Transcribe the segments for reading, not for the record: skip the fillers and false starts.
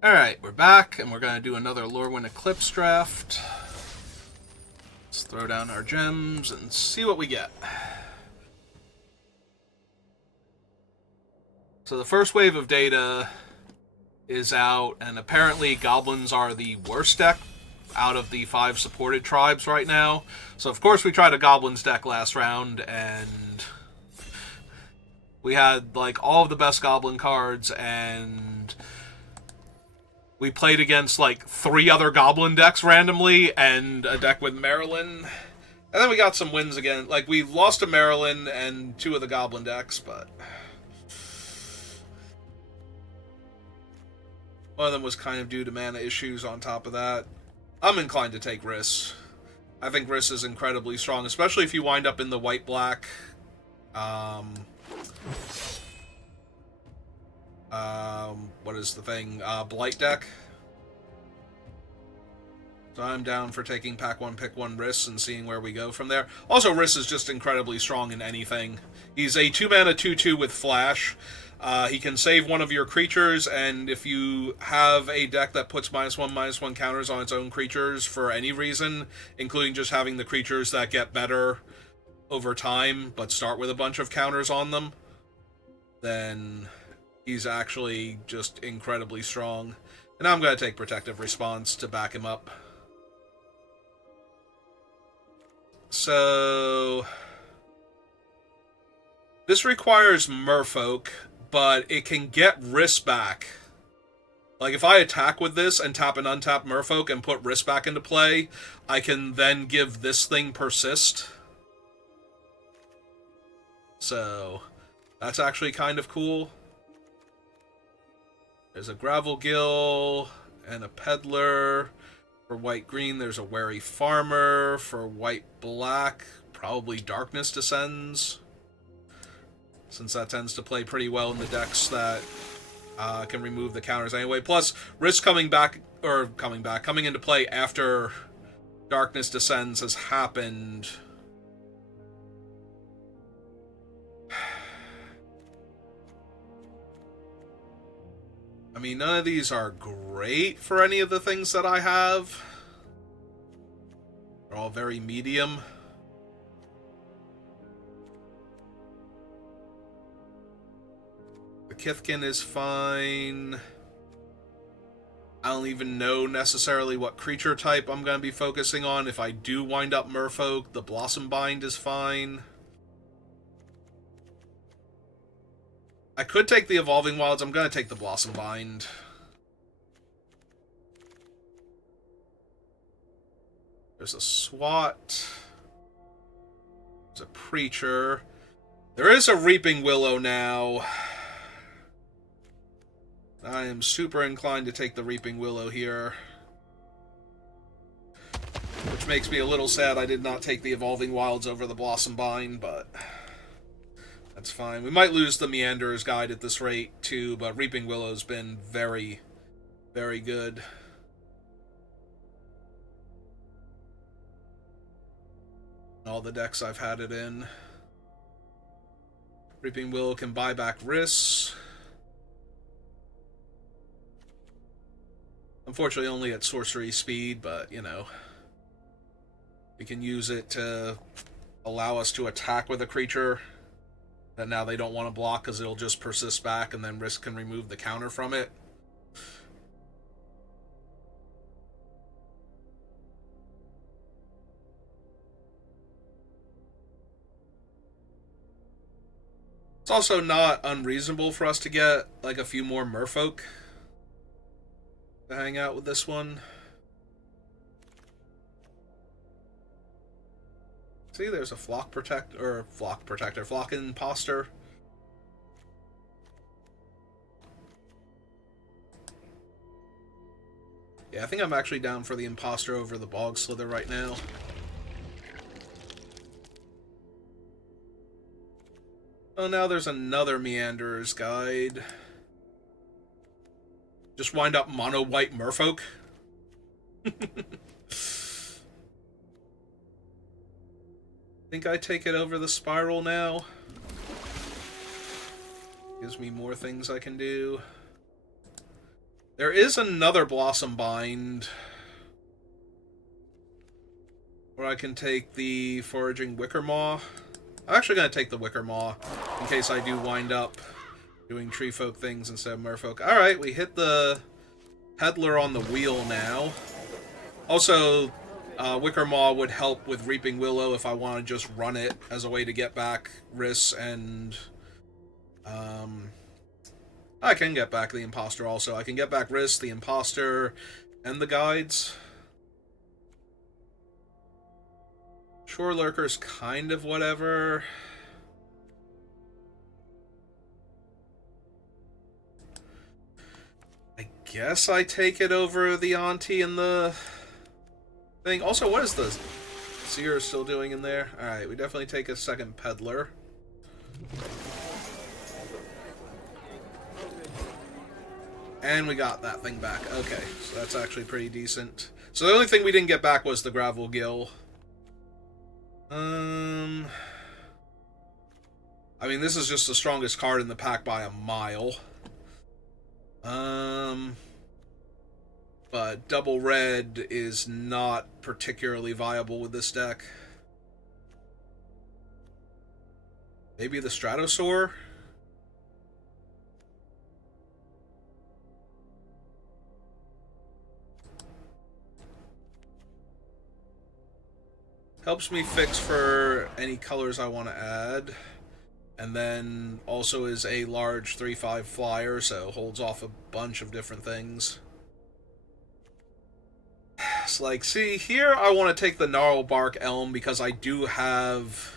Alright, we're back, and we're going to do another Lorwyn Eclipsed draft. Let's throw down our gems and see what we get. So the first wave of data is out, and apparently goblins are the worst deck out of the 5 supported tribes right now. So of course we tried a goblins deck last round, and we had like all of the best goblin cards, and we played against like 3 other goblin decks randomly and a deck with Maryland. And then we got some wins again. Like, we lost to Maryland and 2 of the goblin decks, but one of them was kind of due to mana issues on top of that. I'm inclined to take Riss. I think Riss is incredibly strong, especially if you wind up in the white-black what is the thing? Blight deck. So I'm down for taking pack 1, pick 1 Riss and seeing where we go from there. Also, Riss is just incredibly strong in anything. He's a 2-mana 2/2 with Flash. He can save one of your creatures, and if you have a deck that puts -1/-1 counters on its own creatures for any reason, including just having the creatures that get better over time but start with a bunch of counters on them, then he's actually just incredibly strong. And I'm going to take Protective Response to back him up. So this requires Merfolk, but it can get Riss back. Like, if I attack with this and tap an untapped Merfolk and put Riss back into play, I can then give this thing Persist. So that's actually kind of cool. There's a Gravelgill and a Peddler. For white-green, there's a Wary Farmer. For white-black, probably Darkness Descends, since that tends to play pretty well in the decks that can remove the counters anyway. Plus, Risk coming into play after Darkness Descends has happened. I mean, none of these are great for any of the things that I have. They're all very medium. The Kithkin is fine. I don't even know necessarily what creature type I'm going to be focusing on. If I do wind up Merfolk, the Blossom Bind is fine. I could take the Evolving Wilds. I'm going to take the Blossom Bind. There's a SWAT. There's a Preacher. There is a Reaping Willow now. I am super inclined to take the Reaping Willow here. Which makes me a little sad I did not take the Evolving Wilds over the Blossom Bind, but that's fine. We might lose the Meanderer's Guide at this rate, too, but Reaping Willow's been very, very good. All the decks I've had it in. Reaping Willow can buy back Riss. Unfortunately, only at sorcery speed, but, you know, we can use it to allow us to attack with a creature that now they don't want to block because it'll just persist back, and then Risk can remove the counter from it. It's also not unreasonable for us to get like a few more Merfolk to hang out with this one. See, there's a Flock Imposter. Yeah, I think I'm actually down for the Imposter over the Bog Slither right now. Oh, now there's another Meanderer's Guide. Just wind up mono white Merfolk. Think I take it over the Spiral now. Gives me more things I can do. There is another Blossom Bind where I can take the Foraging Wicker Maw. I'm actually going to take the Wicker Maw in case I do wind up doing Tree Folk things instead of Merfolk. Alright, we hit the Peddler on the wheel now. Also, Wicker Maw would help with Reaping Willow if I want to just run it as a way to get back Riss and... I can get back the Imposter also. I can get back Riss, the Imposter, and the Guides. Shore Lurker's kind of whatever. I guess I take it over the Auntie and the thing. Also, what is the Seer still doing in there? Alright, we definitely take a second Peddler. And we got that thing back. Okay, so that's actually pretty decent. So the only thing we didn't get back was the Gravel Gill. I mean, this is just the strongest card in the pack by a mile. But double red is not particularly viable with this deck. Maybe the Stratosaur? Helps me fix for any colors I want to add. And then also is a large 3/5 flyer, so holds off a bunch of different things. It's like, see, here I want to take the Gnarlbark Elm because I do have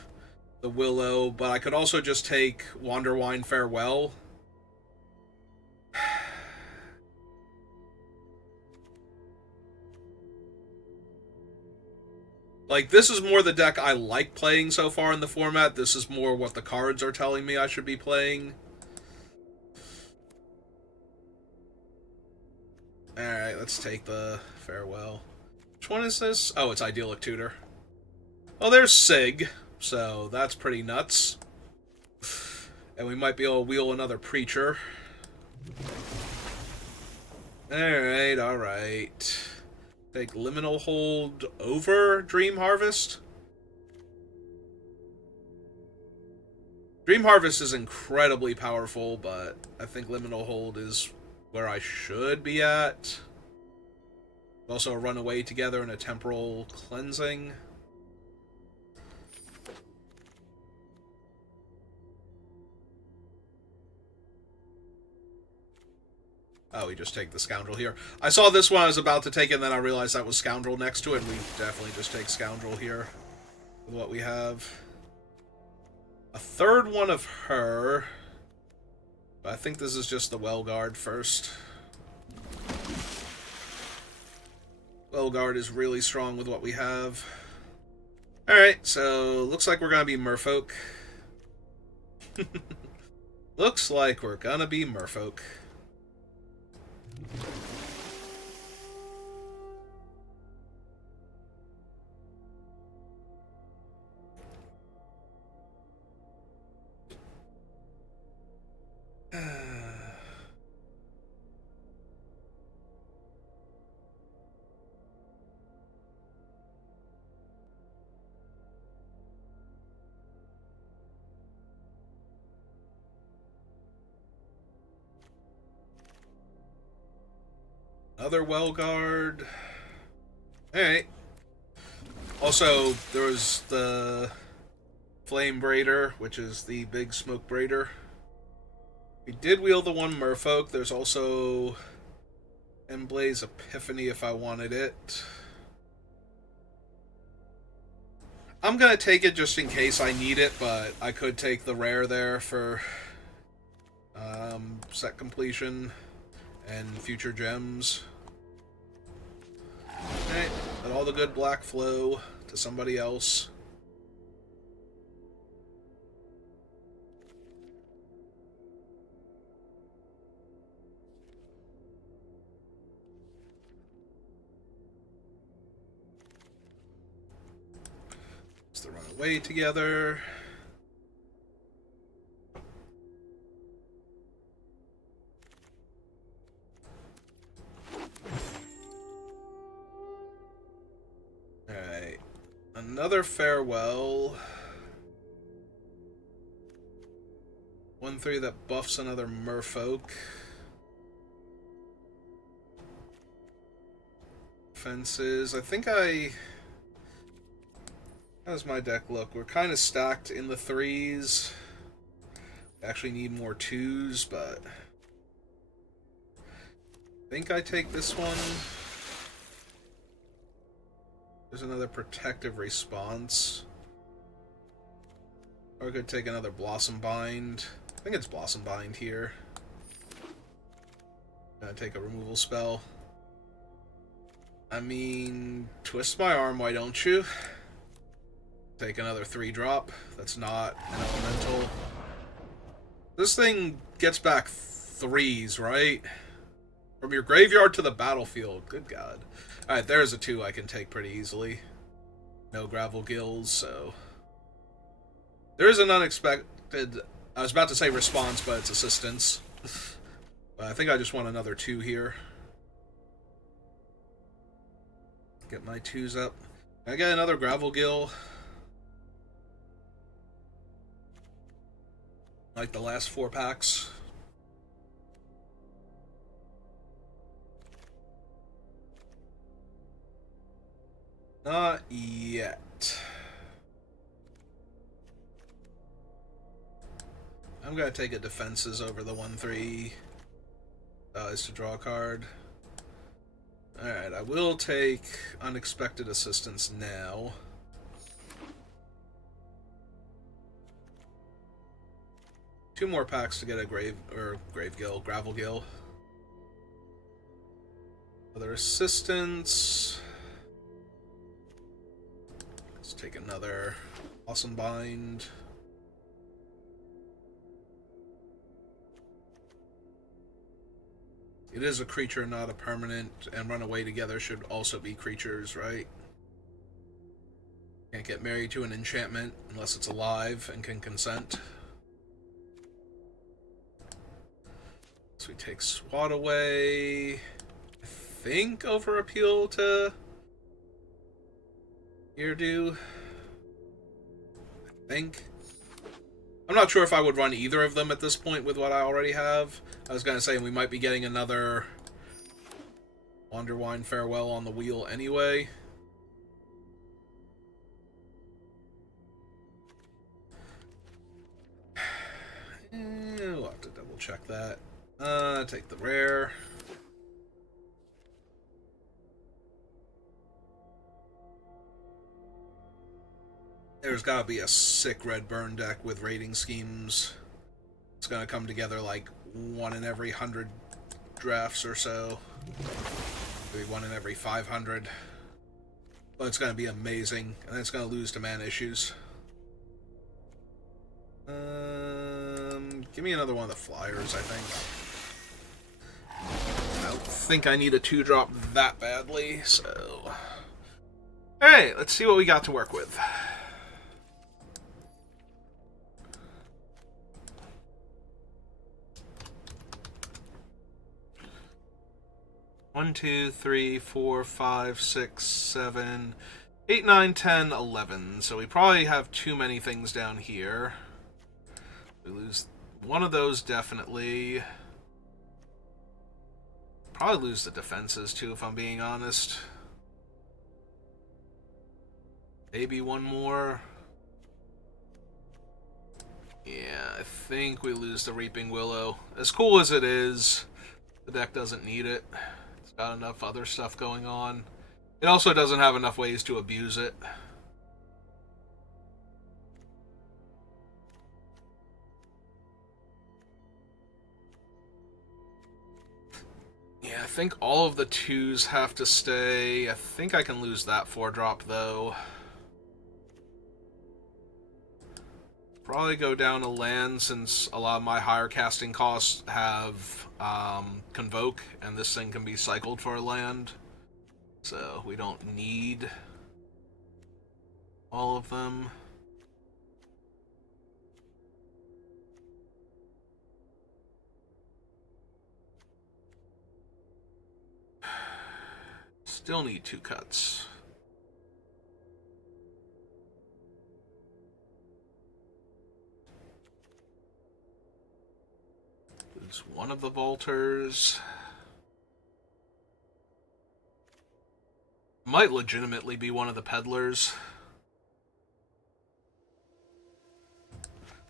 the Willow, but I could also just take Wanderwine Farewell. Like, this is more the deck I like playing so far in the format. This is more what the cards are telling me I should be playing. Alright, let's take the Farewell. Which one is this? Oh, it's Idyllic Tutor. Oh, there's Sig, so that's pretty nuts. And we might be able to wheel another Preacher. Alright, alright. Take Liminal Hold over Dream Harvest. Dream Harvest is incredibly powerful, but I think Liminal Hold is where I should be at. Also a Runaway Together and a Temporal Cleansing. Oh, we just take the Scoundrel here. I saw this one I was about to take, and then I realized that was Scoundrel next to it, and we definitely just take Scoundrel here with what we have. A third one of her. But I think this is just the Wellguard first. Wellguard is really strong with what we have. Alright, so looks like we're gonna be Merfolk. Looks like we're gonna be Merfolk. Another Wellguard. Alright. Also, there was the Flame Braider, which is the big smoke braider. We did wheel the one Merfolk. There's also Emblaze Epiphany if I wanted it. I'm gonna take it just in case I need it, but I could take the rare there for set completion and future gems. Okay, let all the good black flow to somebody else. Let's run away together. Another farewell. 1/3 that buffs another merfolk. Fences. I think I... How does my deck look? We're kind of stacked in the 3s. We actually need more 2s, but... I think I take this one. There's another protective response. Or I could take another Blossom Bind. I think it's Blossom Bind here. Gonna take a removal spell. I mean, twist my arm, why don't you? Take another 3-drop. That's not an elemental. This thing gets back 3s, right? From your graveyard to the battlefield. Good God. Alright, there's a 2 I can take pretty easily. No gravel gills, so... There is an unexpected... I was about to say response, but it's assistance. But I think I just want another 2 here. Get my 2s up. I get another gravel gill. Like the last 4 packs. Not yet. I'm gonna take a defenses over the 1/3. Is to draw a card. Alright, I will take unexpected assistance now. Two more packs to get a gravel gill. Other assistance. Let's take another Awesome Bind. It is a creature, not a permanent, and run away together should also be creatures, right? Can't get married to an enchantment unless it's alive and can consent. So we take Swat away. I think over appeal to Eardew. I think. I'm not sure if I would run either of them at this point with what I already have. I was going to say we might be getting another Wanderwine Farewell on the wheel anyway. We'll have to double check that. Take the rare. There's gotta be a sick red burn deck with rating schemes. It's gonna come together like 1 in every 100 drafts or so. Maybe 1 in every 500. But it's gonna be amazing, and it's gonna lose to mana issues. Give me another one of the flyers, I think. I don't think I need a 2-drop that badly, so... Alright, let's see what we got to work with. One, 2, 3, 4, 5, 6, 7, 8, 9, 10, 11. So we probably have too many things down here. We lose one of those definitely. Probably lose the defenses too, if I'm being honest. Maybe one more. Yeah, I think we lose the Reaping Willow. As cool as it is, the deck doesn't need it. It's got enough other stuff going on. It also doesn't have enough ways to abuse it. Yeah, I think all of the 2s have to stay. I think I can lose that 4-drop, though. Probably go down a land, since a lot of my higher casting costs have Convoke, and this thing can be cycled for a land. So we don't need all of them. Still need 2 cuts. one of the Vaulters. Might legitimately be one of the Peddlers. I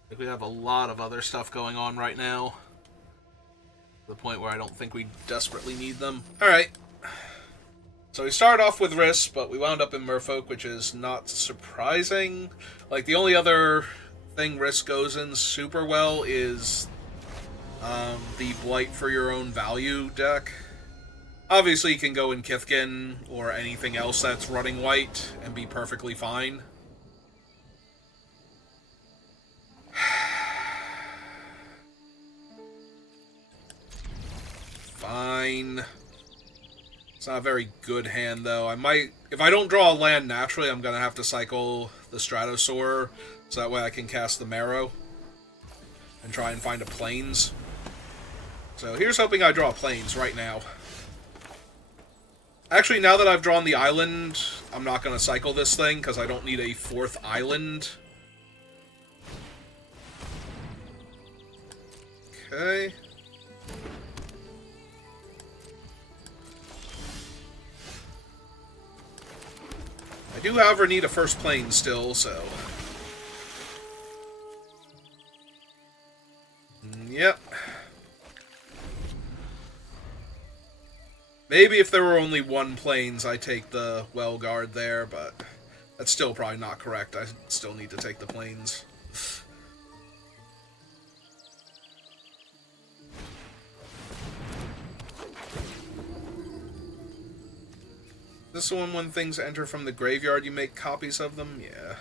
think we have a lot of other stuff going on right now. To the point where I don't think we desperately need them. Alright. So we started off with Riss, but we wound up in Merfolk, which is not surprising. Like, the only other thing Riss goes in super well is the Blight for Your Own Value deck. Obviously, you can go in Kithkin or anything else that's running white and be perfectly fine. Fine. It's not a very good hand, though. I might... If I don't draw a land naturally, I'm going to have to cycle the Stratosaur, so that way I can cast the Marrow and try and find a Plains. So here's hoping I draw Plains right now. Actually, now that I've drawn the island, I'm not going to cycle this thing, because I don't need a 4th island. Okay. I do, however, need a first plane still, so... Yep. Maybe if there were only one planes, I take the Well Guard there, but that's still probably not correct. I still need to take the planes. This one, when things enter from the graveyard, you make copies of them? Yeah.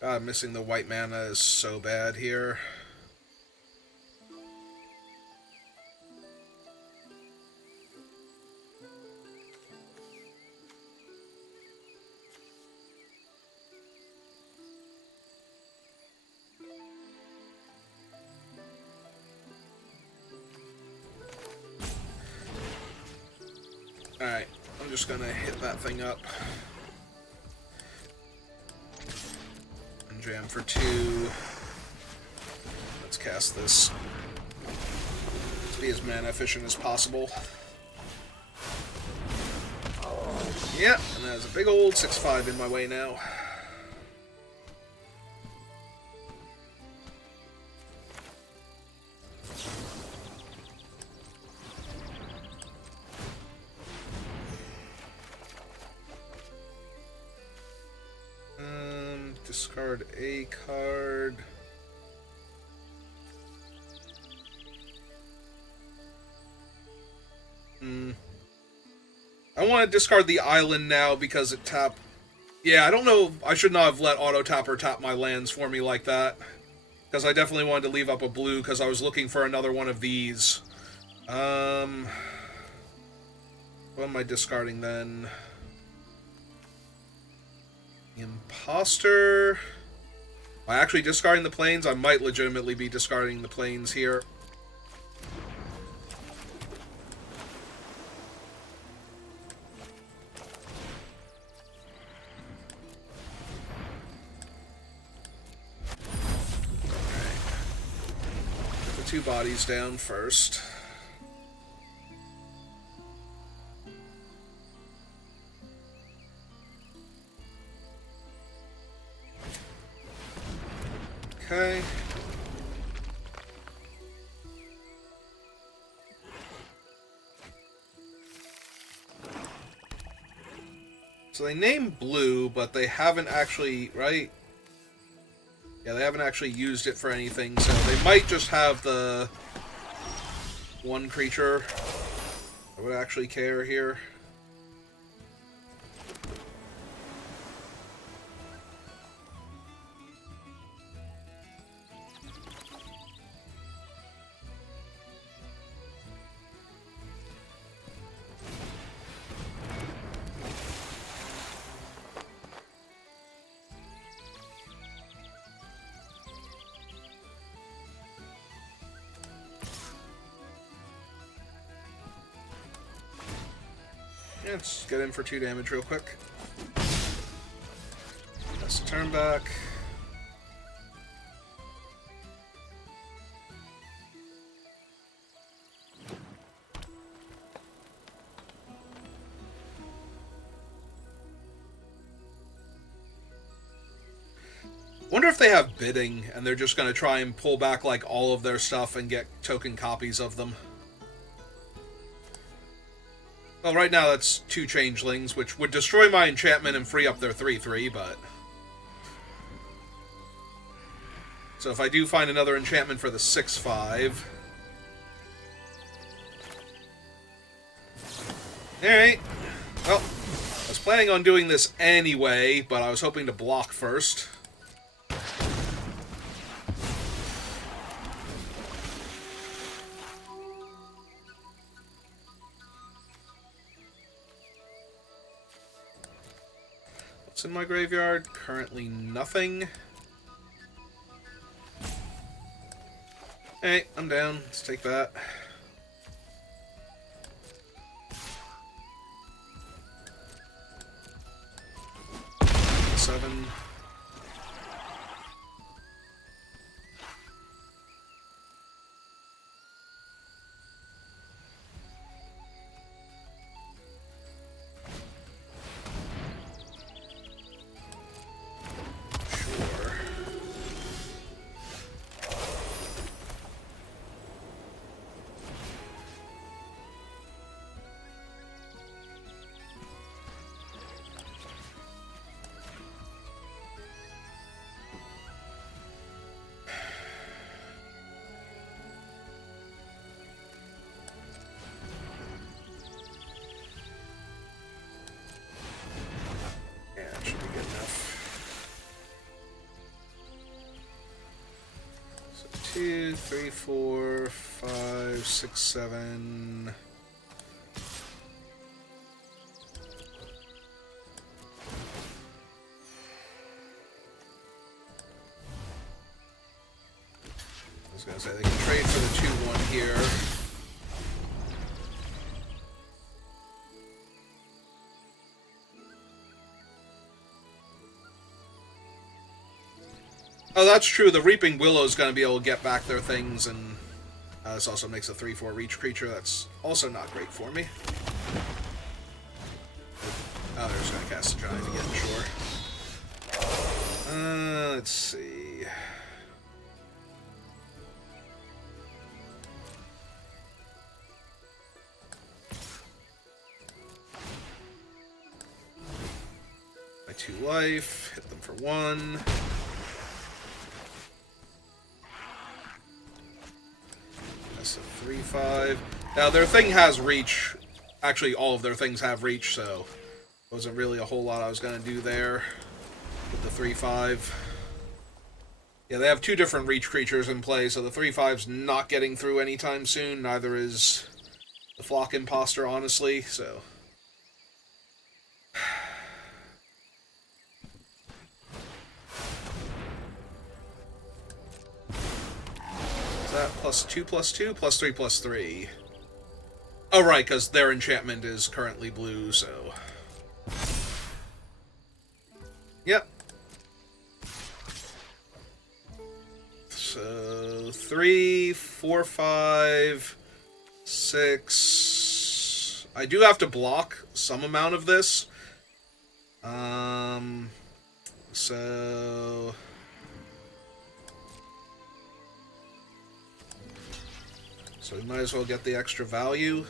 God, missing the white mana is so bad here. Alright, I'm just gonna hit that thing up. And jam for 2. Let's cast this. Let's be as mana efficient as possible. Yeah, and there's a big old 6/5 in my way now. Discard a card. I want to discard the island now because it tapped... Yeah, I don't know. I should not have let auto-tapper tap my lands for me like that. Because I definitely wanted to leave up a blue because I was looking for another one of these. What am I discarding then? Imposter. By actually discarding the planes, I might legitimately be discarding the planes here. Put the 2 bodies down first. Okay. So they named blue, but they haven't actually, right? Yeah, they haven't actually used it for anything, so they might just have the one creature that would actually care here. let's get in for 2 damage real quick. That's a turn back. Wonder if they have bidding, and they're just going to try and pull back like all of their stuff and get token copies of them. Well, right now that's 2 changelings, which would destroy my enchantment and free up their 3/3, but... So if I do find another enchantment for the 6/5... Alright. Well, I was planning on doing this anyway, but I was hoping to block first. What's in my graveyard? Currently nothing. Hey, I'm down. Let's take that. Seven. Should be good enough. So 2, 3, 4, 5, 6, 7. I was gonna say they can trade for the 2/1 here. Oh, that's true. The Reaping Willow is going to be able to get back their things, and this also makes a 3/4 reach creature. That's also not great for me. Oh, they're just going to cast a giant again, sure. Let's see. My 2 life, hit them for 1. That's a 3/5. Now their thing has reach. Actually, all of their things have reach, so wasn't really a whole lot I was going to do there with the 3/5. Yeah, they have 2 different reach creatures in play, so the 3/5's not getting through anytime soon. Neither is the Flock Imposter, honestly, so... That +2/+2, +3/+3. Oh, right, because their enchantment is currently blue, so... Yep. So, 3, 4, 5, 6... I do have to block some amount of this. So... So we might as well get the extra value,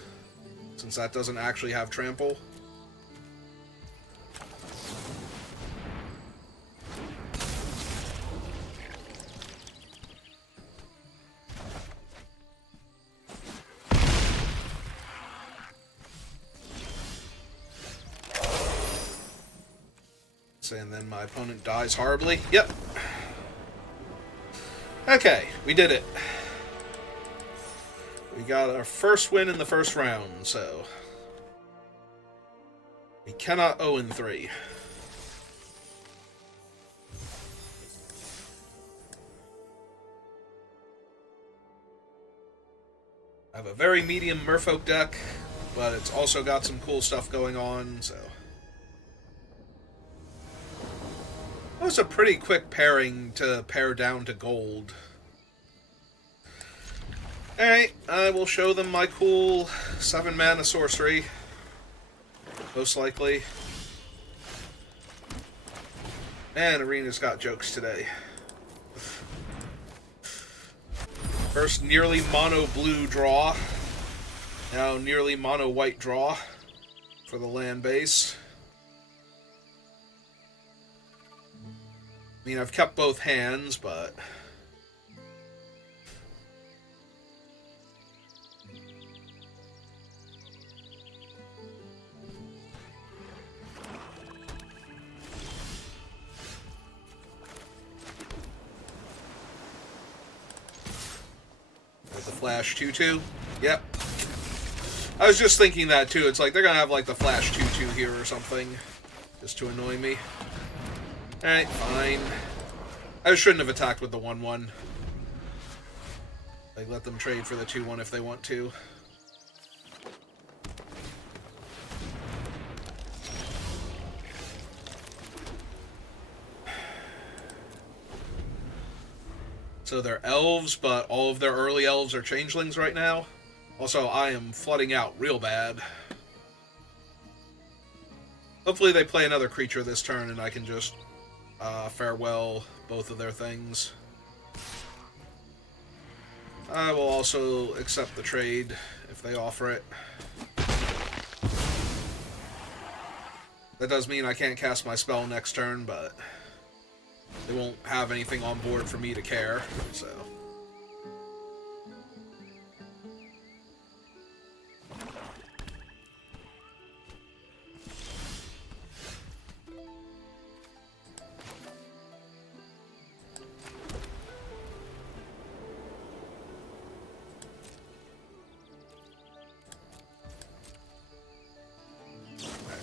since that doesn't actually have trample. And then my opponent dies horribly. Yep. Okay, we did it. We got our first win in the first round, so... We cannot 0-3. I have a very medium Merfolk deck. but it's also got some cool stuff going on, so. That was a pretty quick pairing to pare down to gold. Alright, I will show them my cool 7-mana sorcery. Most likely. Man, Arena's got jokes today. First nearly mono blue draw. Now nearly mono white draw for the land base. I mean, I've kept both hands, but... With the Flash 2-2? Yep. I was just thinking that, too. It's like they're gonna have, like, the Flash 2-2 here or something. Just to annoy me. Alright, fine. I shouldn't have attacked with the 1-1. Like, let them trade for the 2-1 if they want to. So they're elves, but all of their early elves are changelings right now. Also, I am flooding out real bad. Hopefully they play another creature this turn and I can just farewell both of their things. I will also accept the trade if they offer it. That does mean I can't cast my spell next turn, but they won't have anything on board for me to care, so...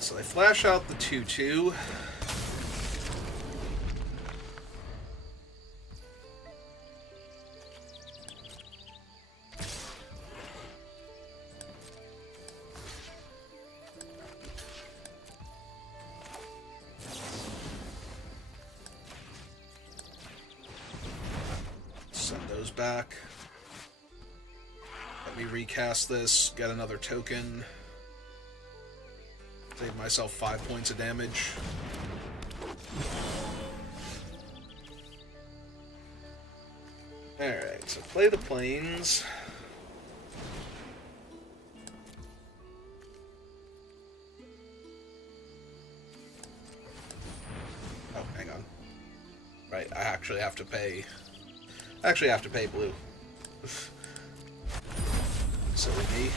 So they flash out the 2-2. Send those back. Let me recast this, get another token. Save myself 5 points of damage. Alright, so play the plains. Oh, hang on. Right, I actually have to pay... blue. Silly me.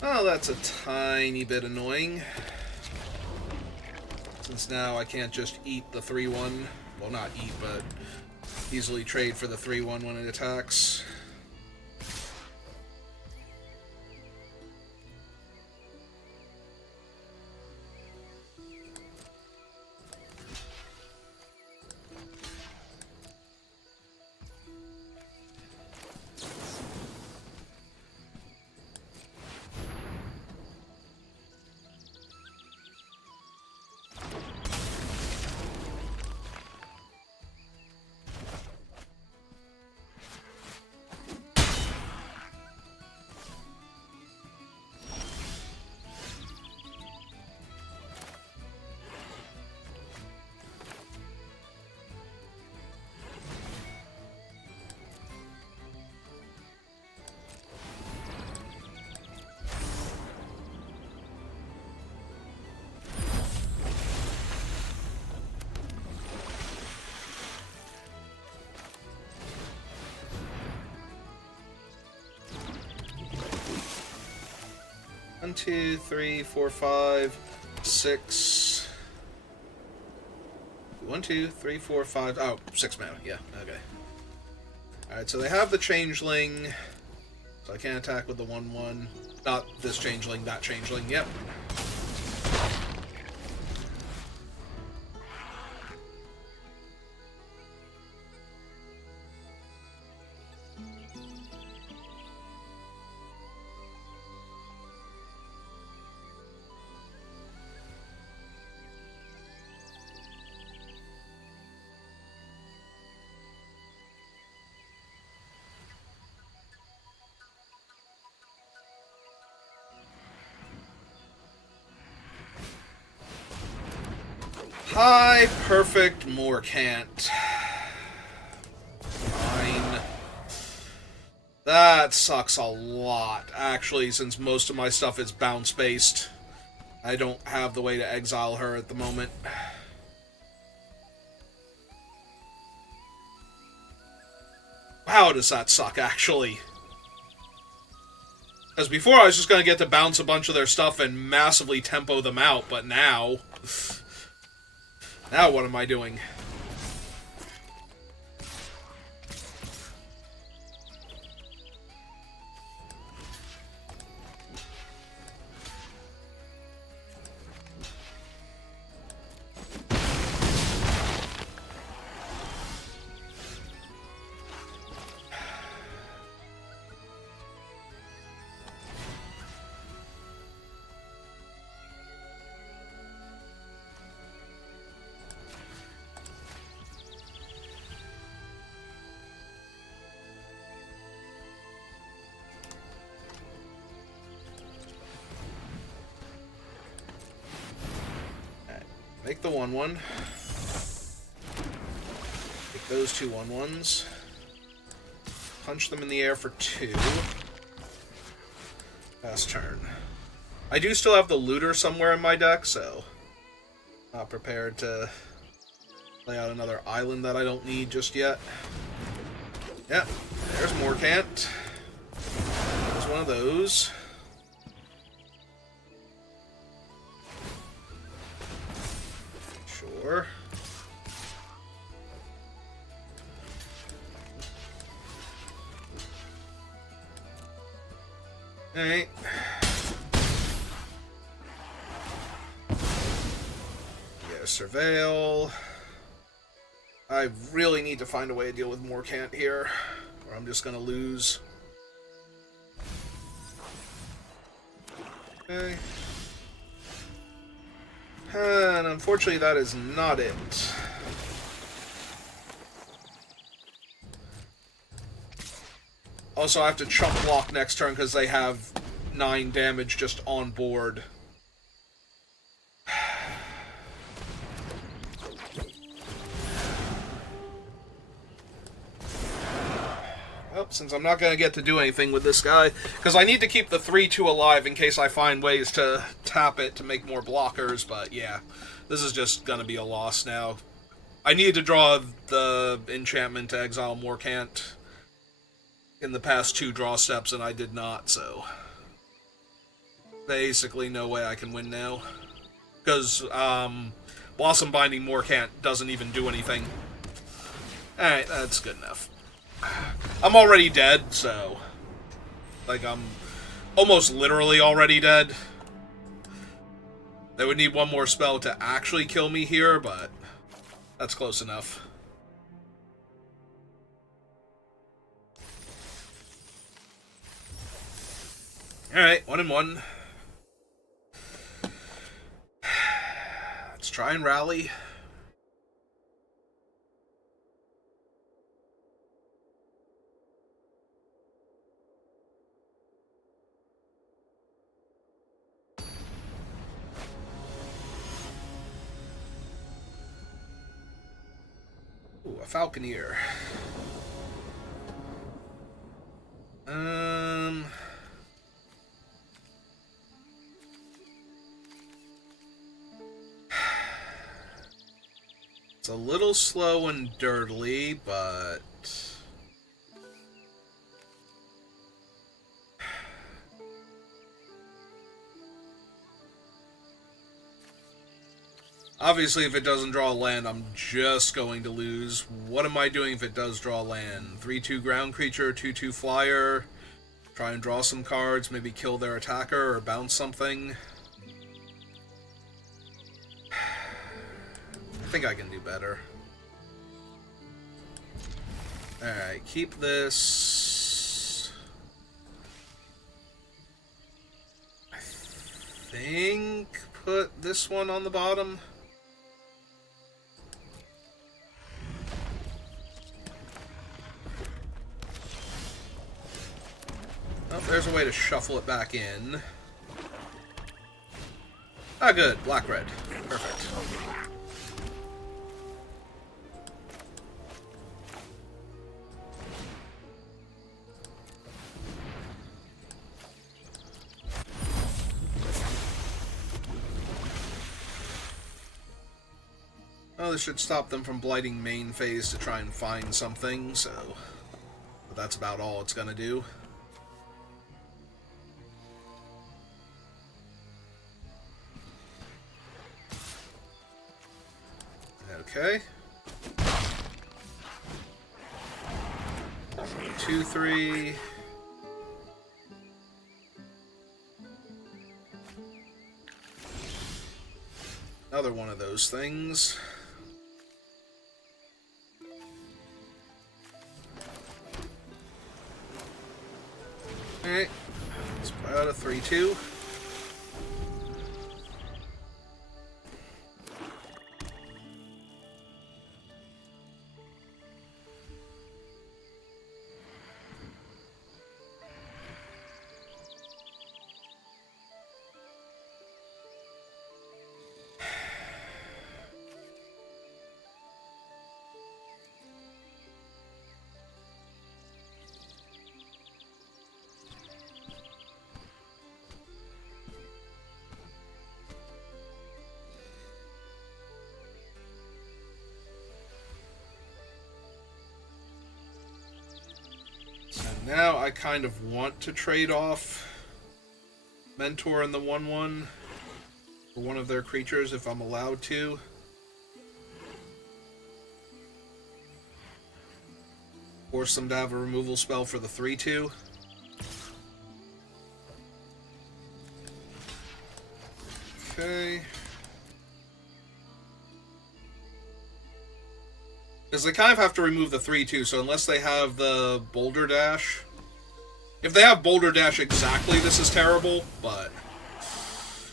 Oh, that's a tiny bit annoying. Since now I can't just eat the 3-1. Well, not eat, but easily trade for the 3-1 when it attacks. One, two, three, four, five, six. 1, 2, 3, 4, 5. Oh, 6 mana. Yeah, okay. Alright, so they have the changeling. So I can't attack with the 1/1. Not this changeling, that changeling. Yep. Hi, perfect Morcant. Fine. That sucks a lot, actually, since most of my stuff is bounce-based. I don't have the way to exile her at the moment. How does that suck, actually? Because before I was just going to get to bounce a bunch of their stuff and massively tempo them out, but now... Now what am I doing? Make the 1/1. Take those two 1/1s. Punch them in the air for 2. Pass turn. I do still have the looter somewhere in my deck, so not prepared to lay out another island that I don't need just yet. Yep, there's Morcant. There's one of those. Sure. Alright. Yeah, surveil. I really need to find a way to deal with Morcant here, or I'm just gonna lose. Okay. And unfortunately, that is not it. Also, I have to chump block next turn because they have 9 damage just on board. Well, since I'm not going to get to do anything with this guy, because I need to keep the 3/2 alive in case I find ways to tap it to make more blockers, but yeah, this is just going to be a loss now. I need to draw the enchantment to exile Morcant in the past 2 draw steps, and I did not, so basically no way I can win now. Because Blossom Binding Morcant doesn't even do anything. Alright, that's good enough. I'm already dead, so... Like, I'm almost literally already dead. They would need one more spell to actually kill me here, but that's close enough. Alright, 1-1. Let's try and rally. Ooh, a Falconeer. It's a little slow and dirtly, but... Obviously, if it doesn't draw a land, I'm just going to lose. What am I doing if it does draw a land? 3/2 ground creature, 2/2 flyer. Try and draw some cards, maybe kill their attacker or bounce something. I think I can do better. Alright, keep this. I think put this one on the bottom. Oh, there's a way to shuffle it back in. Ah, good. Black-red. Perfect. Oh, this should stop them from blighting main phase to try and find something, so... But that's about all it's gonna do. Okay. 2, 3... Another one of those things. Alright, let's play out a 3/2. Now I kind of want to trade off Mentor and the 1/1 for one of their creatures if I'm allowed to. Force them to have a removal spell for the 3/2. Okay. Because they kind of have to remove the 3/2, so unless they have the Boulder Dash... If they have Boulder Dash exactly, this is terrible, but...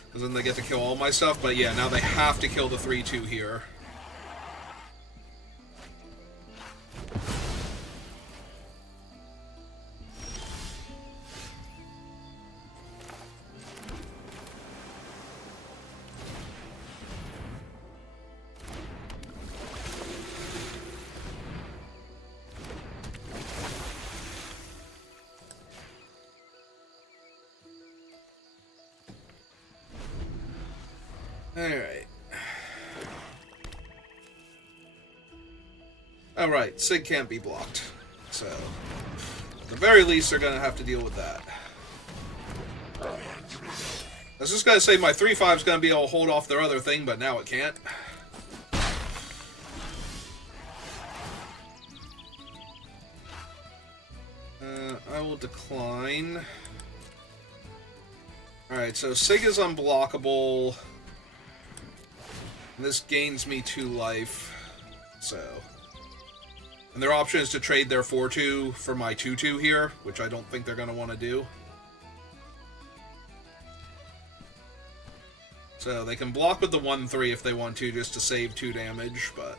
Because then they get to kill all my stuff, but yeah, now they have to kill the 3/2 here. Alright. Alright, Sig can't be blocked. So, at the very least, they're going to have to deal with that. I was just going to say my 3/5 is going to be able to hold off their other thing, but now it can't. I will decline. Alright, so Sig is unblockable. And this gains me 2 life. So. And their option is to trade their 4/2 for my 2/2 here, which I don't think they're going to want to do. So they can block with the 1/3 if they want to, just to save 2 damage, but...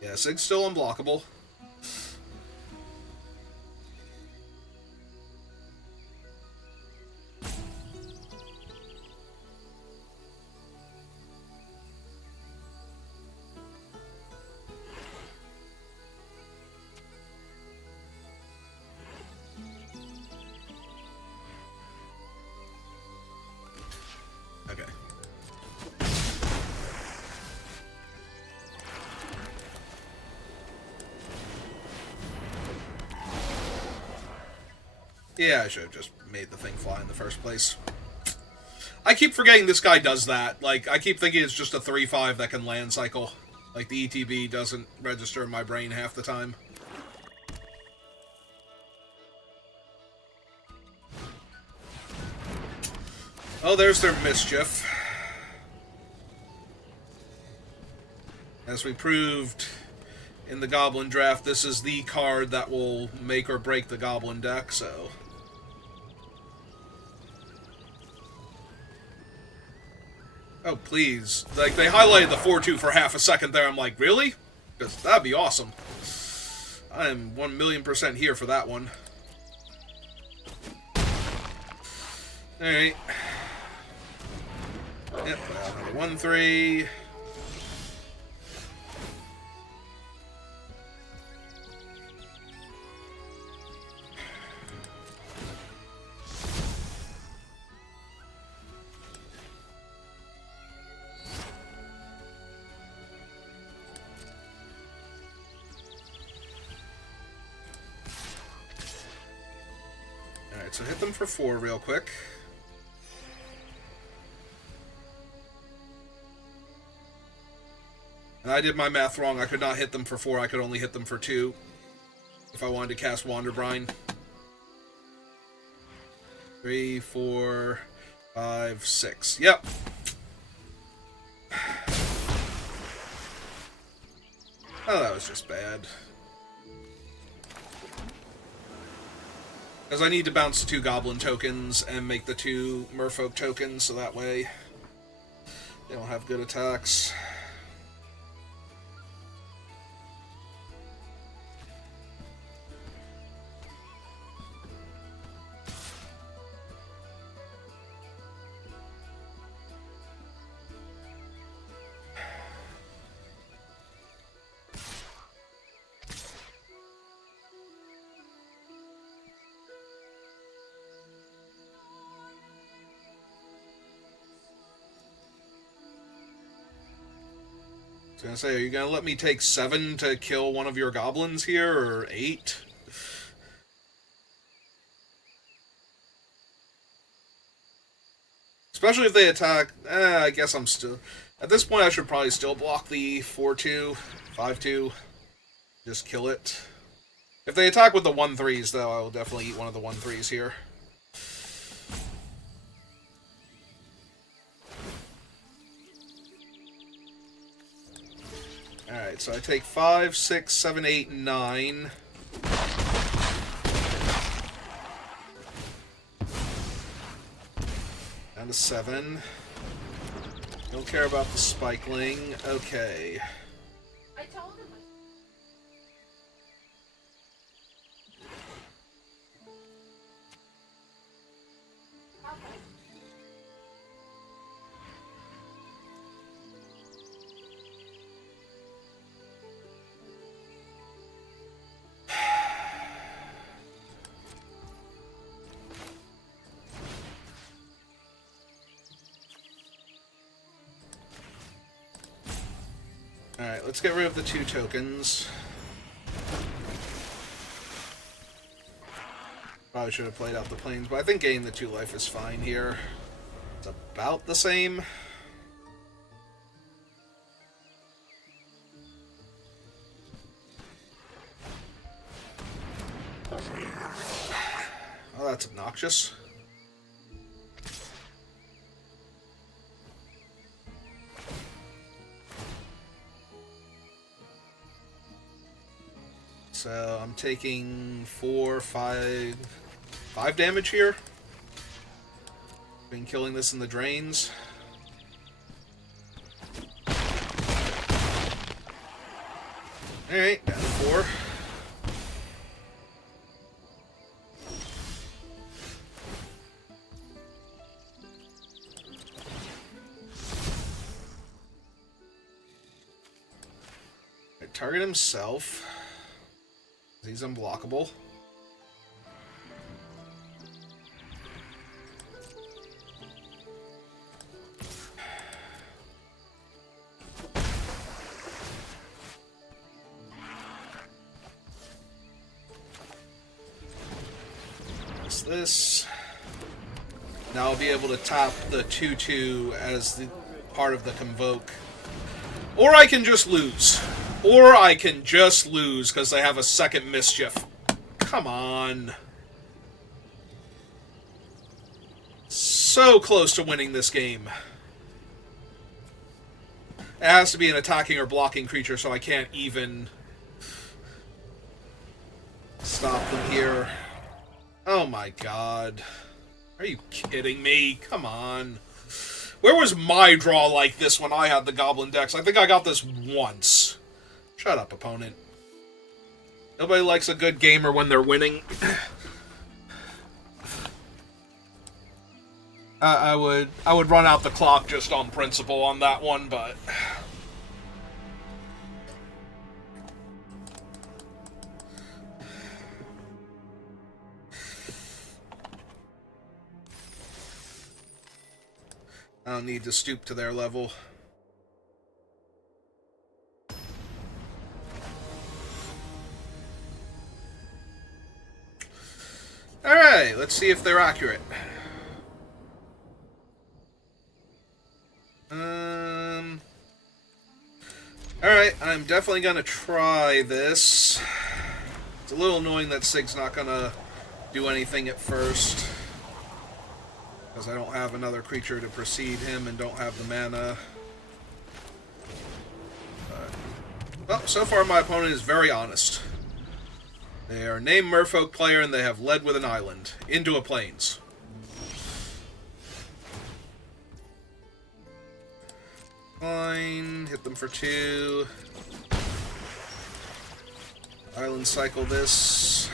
Yeah, Sig's still unblockable. Okay. Yeah, I should have just made the thing fly in the first place. I keep forgetting this guy does that. Like, I keep thinking it's just a 3-5 that can land cycle. Like, the ETB doesn't register in my brain half the time. Oh, there's their mischief. As we proved in the Goblin draft, this is the card that will make or break the Goblin deck, so... Oh, please. Like, they highlighted the 4-2 for half a second there. I'm like, really? Because that'd be awesome. I am 1,000,000% here for that one. Alright. Yep, another 1-3. Alright, so hit them for 4 real quick. And I did my math wrong. I could not hit them for 4. I could only hit them for 2 if I wanted to cast Wanderbrine. 3, 4, 5, 6. Yep. Oh, that was just bad. Because I need to bounce 2 Goblin tokens and make the 2 Merfolk tokens, so that way they don't have good attacks. I was gonna say, are you gonna let me take 7 to kill one of your goblins here, or 8? Especially if they attack. I guess I'm still... At this point, I should probably still block the 4-2, 5-2. Just kill it. If they attack with the 1-3s, though, I will definitely eat one of the 1-3s here. Alright, so I take 5, 6, 7, 8, 9. Down to 7. Don't care about the Spikeling. Okay. I told him. Alright, let's get rid of the 2 tokens. Probably should have played out the planes, but I think getting the 2 life is fine here. It's about the same. Oh, that's obnoxious. So I'm taking 4, 5 damage here. Been killing this in the drains. Alright, down to 4. Right, target himself. He's unblockable. cast this. Now I'll be able to tap the 2/2 as the part of the Convoke. Or I can just lose. Or I can just lose because they have a second Mischief. Come on. So close to winning this game. It has to be an attacking or blocking creature, so I can't even stop them here. Oh my god. Are you kidding me? Come on. Where was my draw like this when I had the Goblin decks? I think I got this once. Shut up, opponent. Nobody likes a good gamer when they're winning. I would run out the clock just on principle on that one, but I don't need to stoop to their level. Alright, let's see if they're accurate. Alright, I'm definitely gonna try this. It's a little annoying that Sig's not gonna do anything at first, because I don't have another creature to precede him and don't have the mana. Well, so far my opponent is very honest. They are a named Merfolk player and they have led with an island into a plains. Fine, hit them for 2. Island cycle this.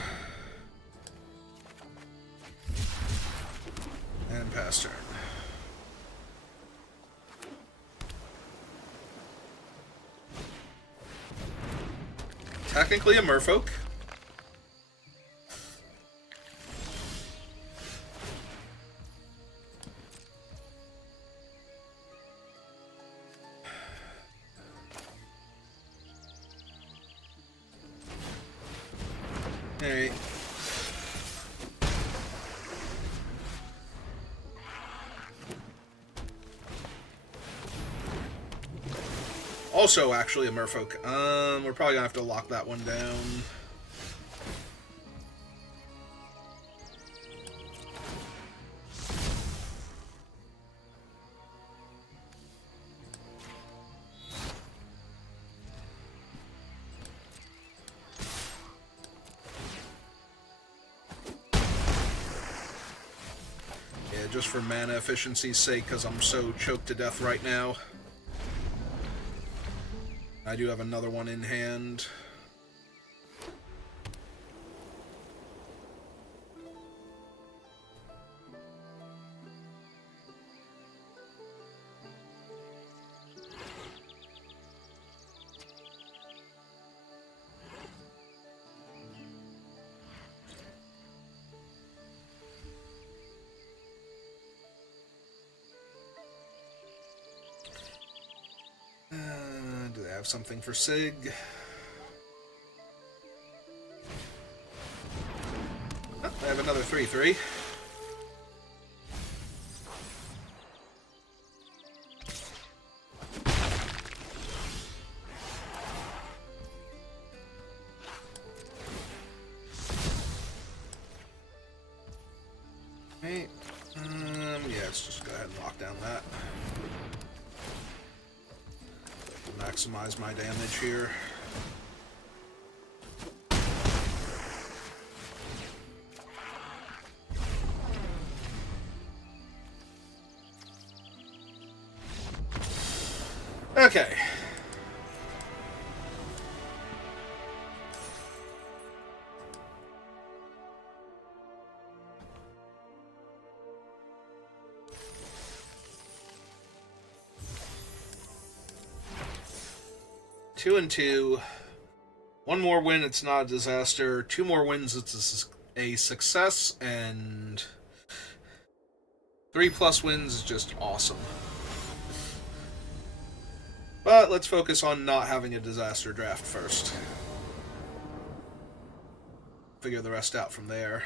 And pass turn. Technically a Merfolk. Alright. Also, actually, a Merfolk. We're probably gonna have to lock that one down. Yeah, just for mana efficiency's sake, because I'm so choked to death right now. I do have another one in hand. Do they have something for Sig? Oh, I have another 3/3. Okay. Yeah, let's just go ahead and lock down that. Maximize my damage here. Okay. Two and 2. One more win, it's not a disaster. 2 more wins, it's a success. And 3+ wins is just awesome. But let's focus on not having a disaster draft first. Figure the rest out from there.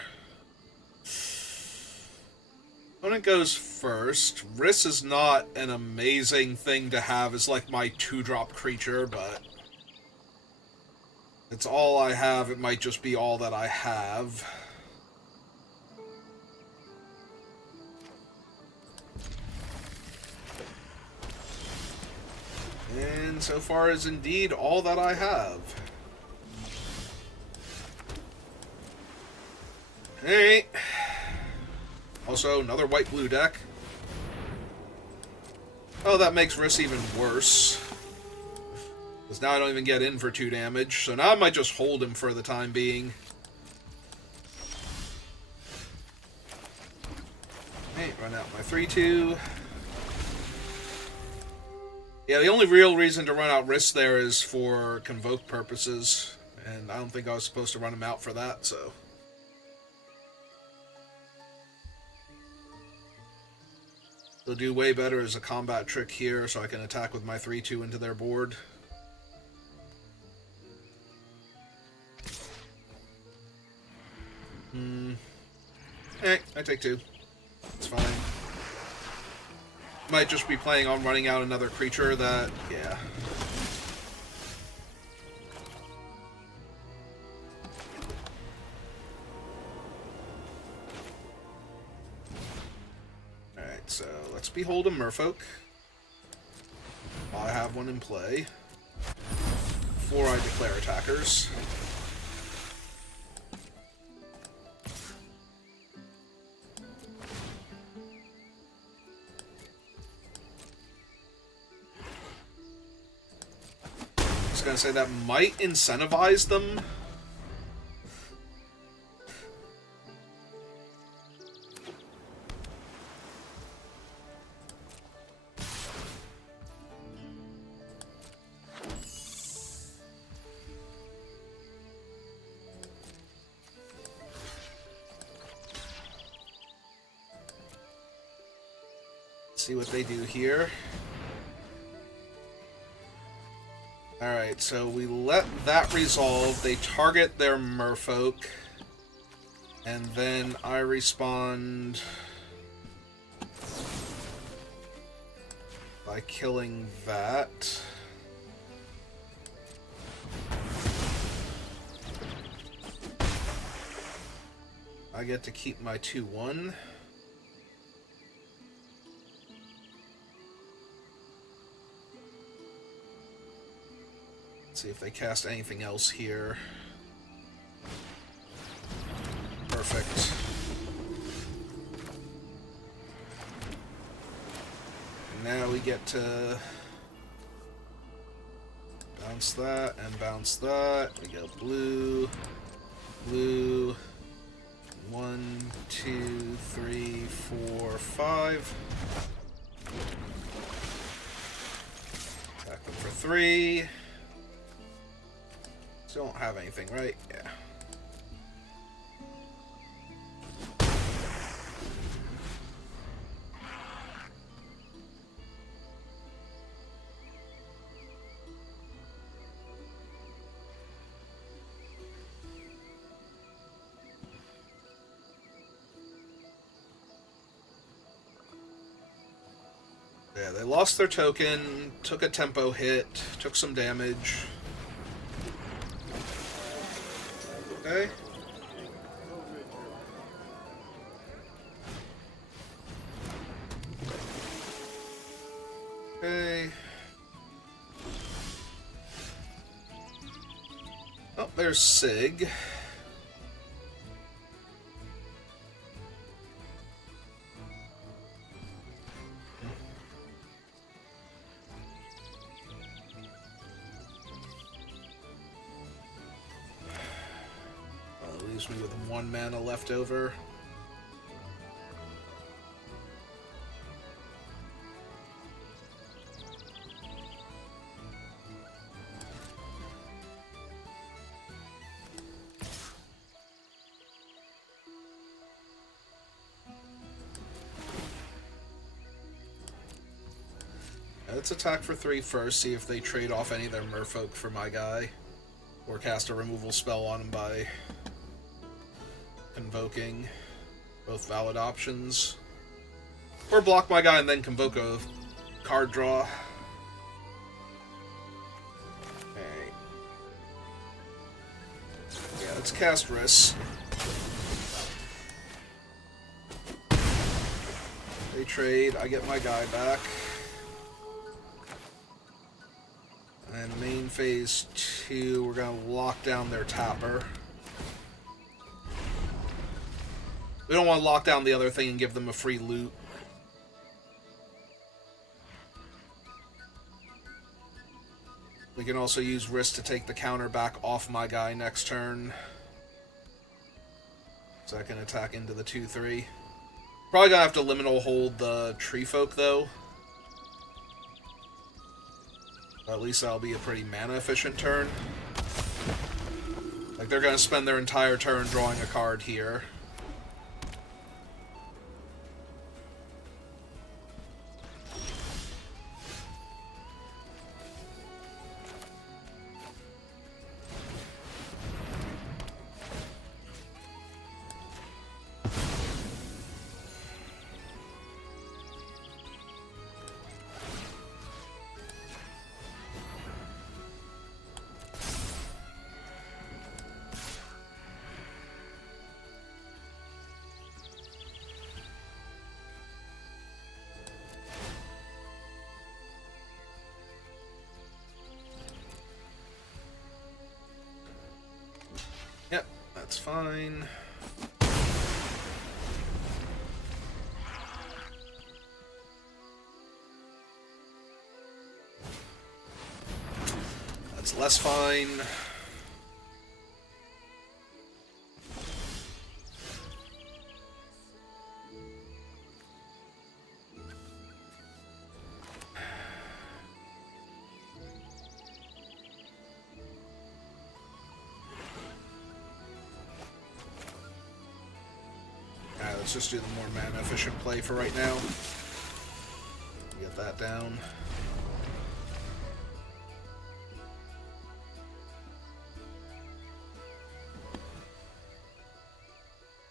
Opponent goes first. Riss is not an amazing thing to have as like my 2-drop creature, but it's all I have. It might just be all that I have. And so far is indeed all that I have. Hey. Also, another white-blue deck. Oh, that makes Riss even worse. Because now I don't even get in for 2 damage. So now I might just hold him for the time being. Hey, run out my 3-2. Yeah, the only real reason to run out Riss there is for Convoke purposes. And I don't think I was supposed to run him out for that, so... They'll do way better as a combat trick here, so I can attack with my 3-2 into their board. I take 2. It's fine. Might just be playing on running out another creature that, yeah. Alright, so let's behold a Merfolk. I have one in play. Before I declare attackers. I was gonna say that might incentivize them. See what they do here. Alright, so we let that resolve. They target their Merfolk. And then I respond by killing that. I get to keep my 2-1. See if they cast anything else here. Perfect. And now we get to bounce that and bounce that. We go blue, blue. 1, 2, 3, 4, 5. Attack them for 3. Still don't have anything, right? Yeah. Yeah, they lost their token, took a tempo hit, took some damage. Okay. Okay. Oh, there's Sig. Leaves me with 1 mana left over. Let's attack for 3 first, see if they trade off any of their Merfolk for my guy. Or cast a removal spell on him by Convoking. Both valid options. Or block my guy and then convoke a card draw. Alright. Yeah, let's cast Riss. They trade, I get my guy back. And main phase 2, we're going to lock down their tapper. We don't want to lock down the other thing and give them a free loot. We can also use Risk to take the counter back off my guy next turn. So I can attack into the 2-3. Probably gonna have to liminal hold the Tree Folk, though. At least that'll be a pretty mana-efficient turn. Like, they're gonna spend their entire turn drawing a card here. Yep, that's fine. That's less fine. Let's just do the more mana-efficient play for right now. Get that down.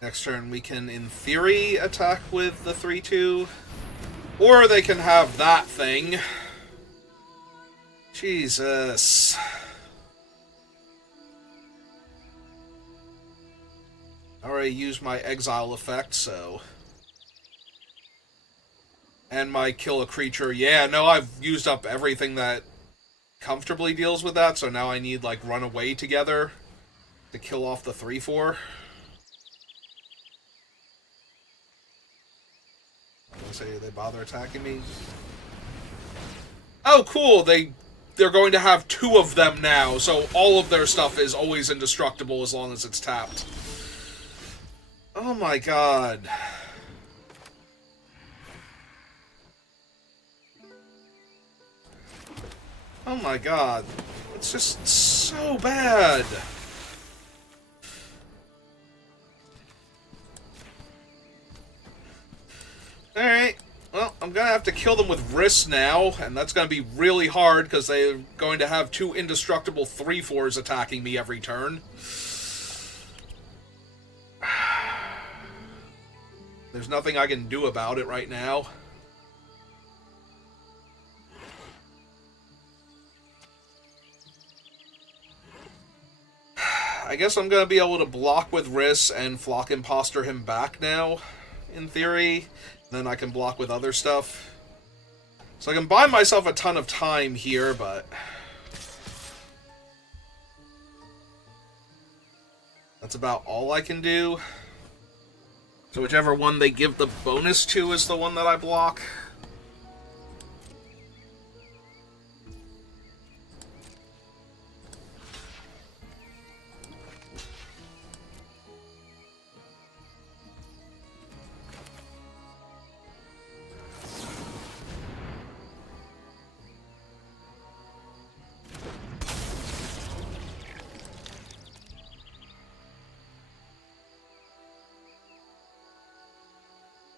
Next turn we can, in theory, attack with the 3-2. Or they can have that thing. Jesus. I already used my exile effect, so... And my kill a creature. Yeah, no, I've used up everything that comfortably deals with that, so now I need, like, run away together to kill off the 3-4. I'm gonna say, do they bother attacking me? Oh, cool! They're going to have 2 of them now, so all of their stuff is always indestructible as long as it's tapped. Oh my god. Oh my god. It's just so bad. Alright. Well, I'm gonna have to kill them with Riss now, and that's gonna be really hard because they're going to have 2 indestructible 3-4s attacking me every turn. There's nothing I can do about it right now. I guess I'm going to be able to block with Riss and Flock Imposter him back now, in theory. Then I can block with other stuff. So I can buy myself a ton of time here, but... that's about all I can do. So whichever one they give the bonus to is the one that I block.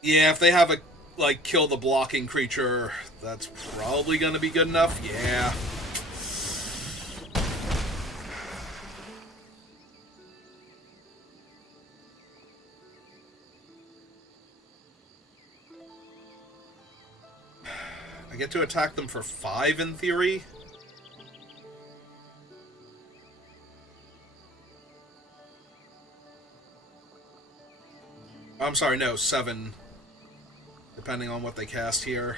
Yeah, if they have a, like, kill the blocking creature, that's probably going to be good enough. Yeah. I get to attack them for 5 in theory. I'm sorry, no, 7. Depending on what they cast here.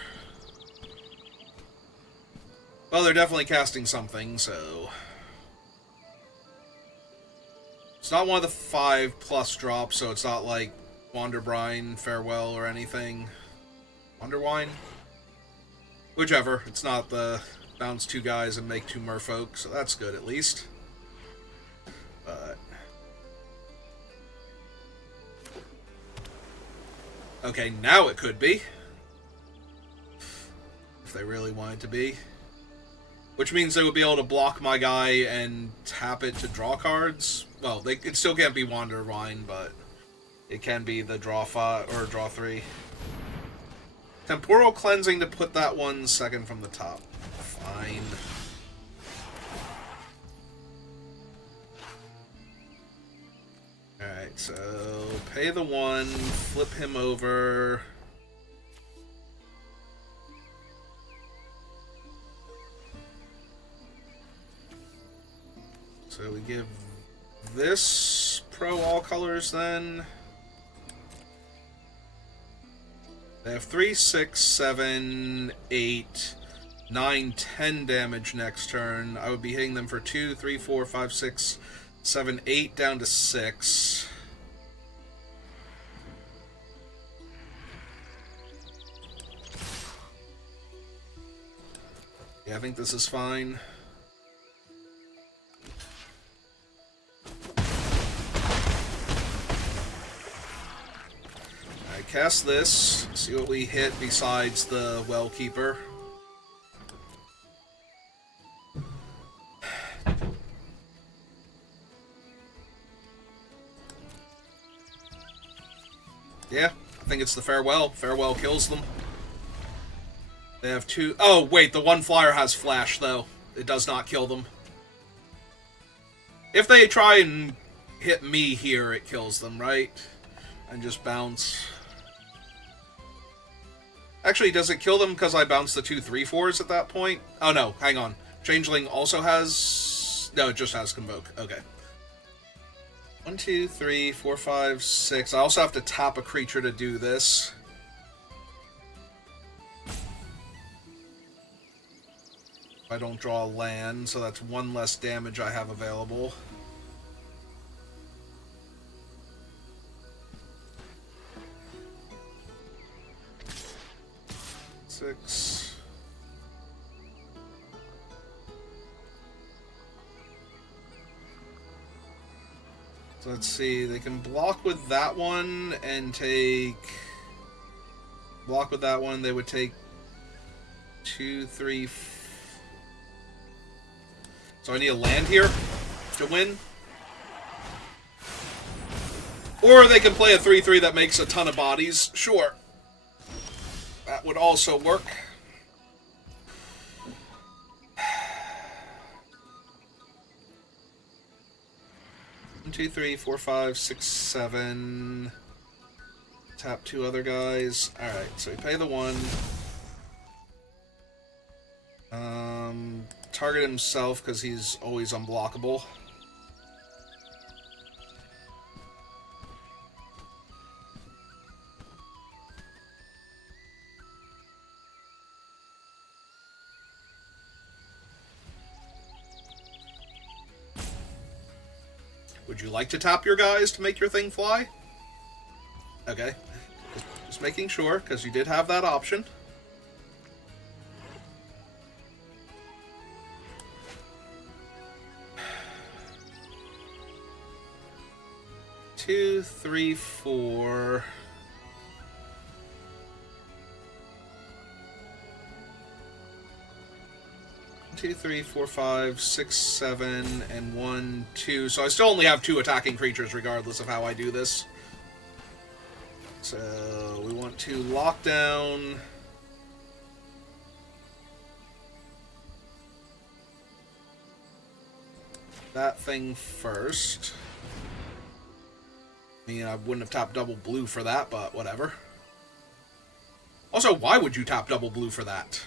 Well, they're definitely casting something, so... It's not one of the 5+ drops, so it's not like Wanderbrine, Farewell, or anything. Wanderwine? Whichever. It's not the bounce 2 guys and make 2 merfolk, so that's good at least. But... Okay, now it could be. If they really wanted to be. Which means they would be able to block my guy and tap it to draw cards. Well, it still can't be Wanderwine, but it can be the draw 5 or draw 3. Temporal Cleansing to put that one second from the top. Fine. Alright, so pay the 1, flip him over. So we give this pro all colors then. They have 3, 6, 7, 8, 9, 10 damage next turn. I would be hitting them for 2, 3, 4, 5, 6, 7, 8 down to 6. Yeah, I think this is fine. Cast this, see what we hit besides the Wellkeeper. Yeah, I think it's the Farewell. Farewell kills them. They have 2... Oh, wait, the 1 flyer has Flash, though. It does not kill them. If they try and hit me here, it kills them, right? And just bounce... Actually, does it kill them because I bounced the 2 3/4s at that point? Oh no, hang on. Changeling also has... No, it just has Convoke. Okay. 1, 2, 3, 4, 5, 6. I also have to tap a creature to do this. I don't draw a land, so that's 1 less damage I have available. Six. So let's see, they can block with that one and take... Block with that one, they would take 2, 3... So I need a land here to win. Or they can play a 3/3 that makes a ton of bodies. Sure. That would also work. One, 2, 3, 4, 5, 6, 7. Tap 2 other guys. Alright, so we pay the 1. Target himself because he's always unblockable. Would you like to tap your guys to make your thing fly? Okay. Just making sure, because you did have that option. Two, 3, 4... 2, 3, 4, 5, 6, 7, and 1, 2. So I still only have 2 attacking creatures regardless of how I do this. So we want to lock down that thing first. I mean, I wouldn't have tapped double blue for that, but whatever. Also, why would you tap double blue for that?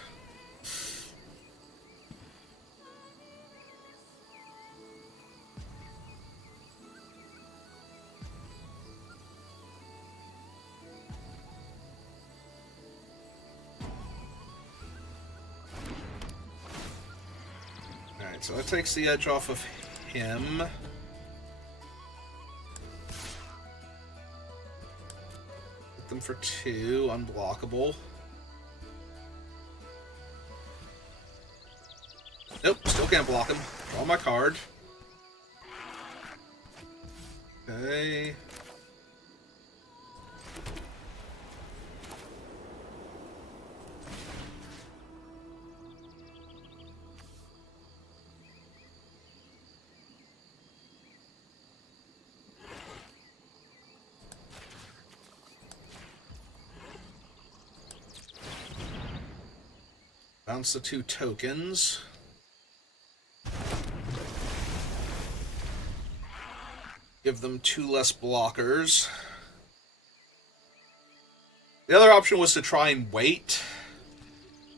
Alright, so that takes the edge off of him. Hit them for 2, unblockable. Nope, still can't block him. Draw my card. Okay. Bounce the 2 tokens. Give them 2 less blockers. The other option was to try and wait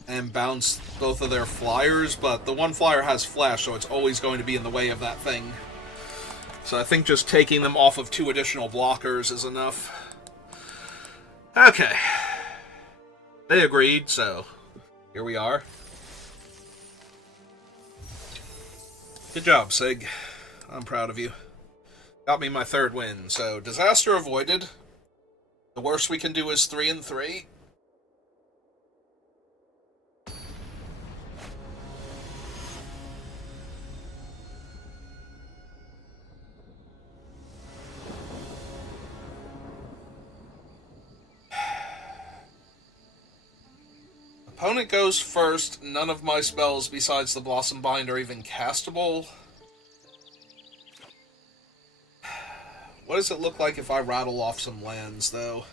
and bounce both of their flyers, but the one flyer has flash, so it's always going to be in the way of that thing. So I think just taking them off of 2 additional blockers is enough. Okay. They agreed, so here we are. Good job, Sig. I'm proud of you. Got me my 3rd win, so disaster avoided. The worst we can do is 3 and 3. Opponent goes first. None of my spells besides the Blossom Bind are even castable. What does it look like if I rattle off some lands, though?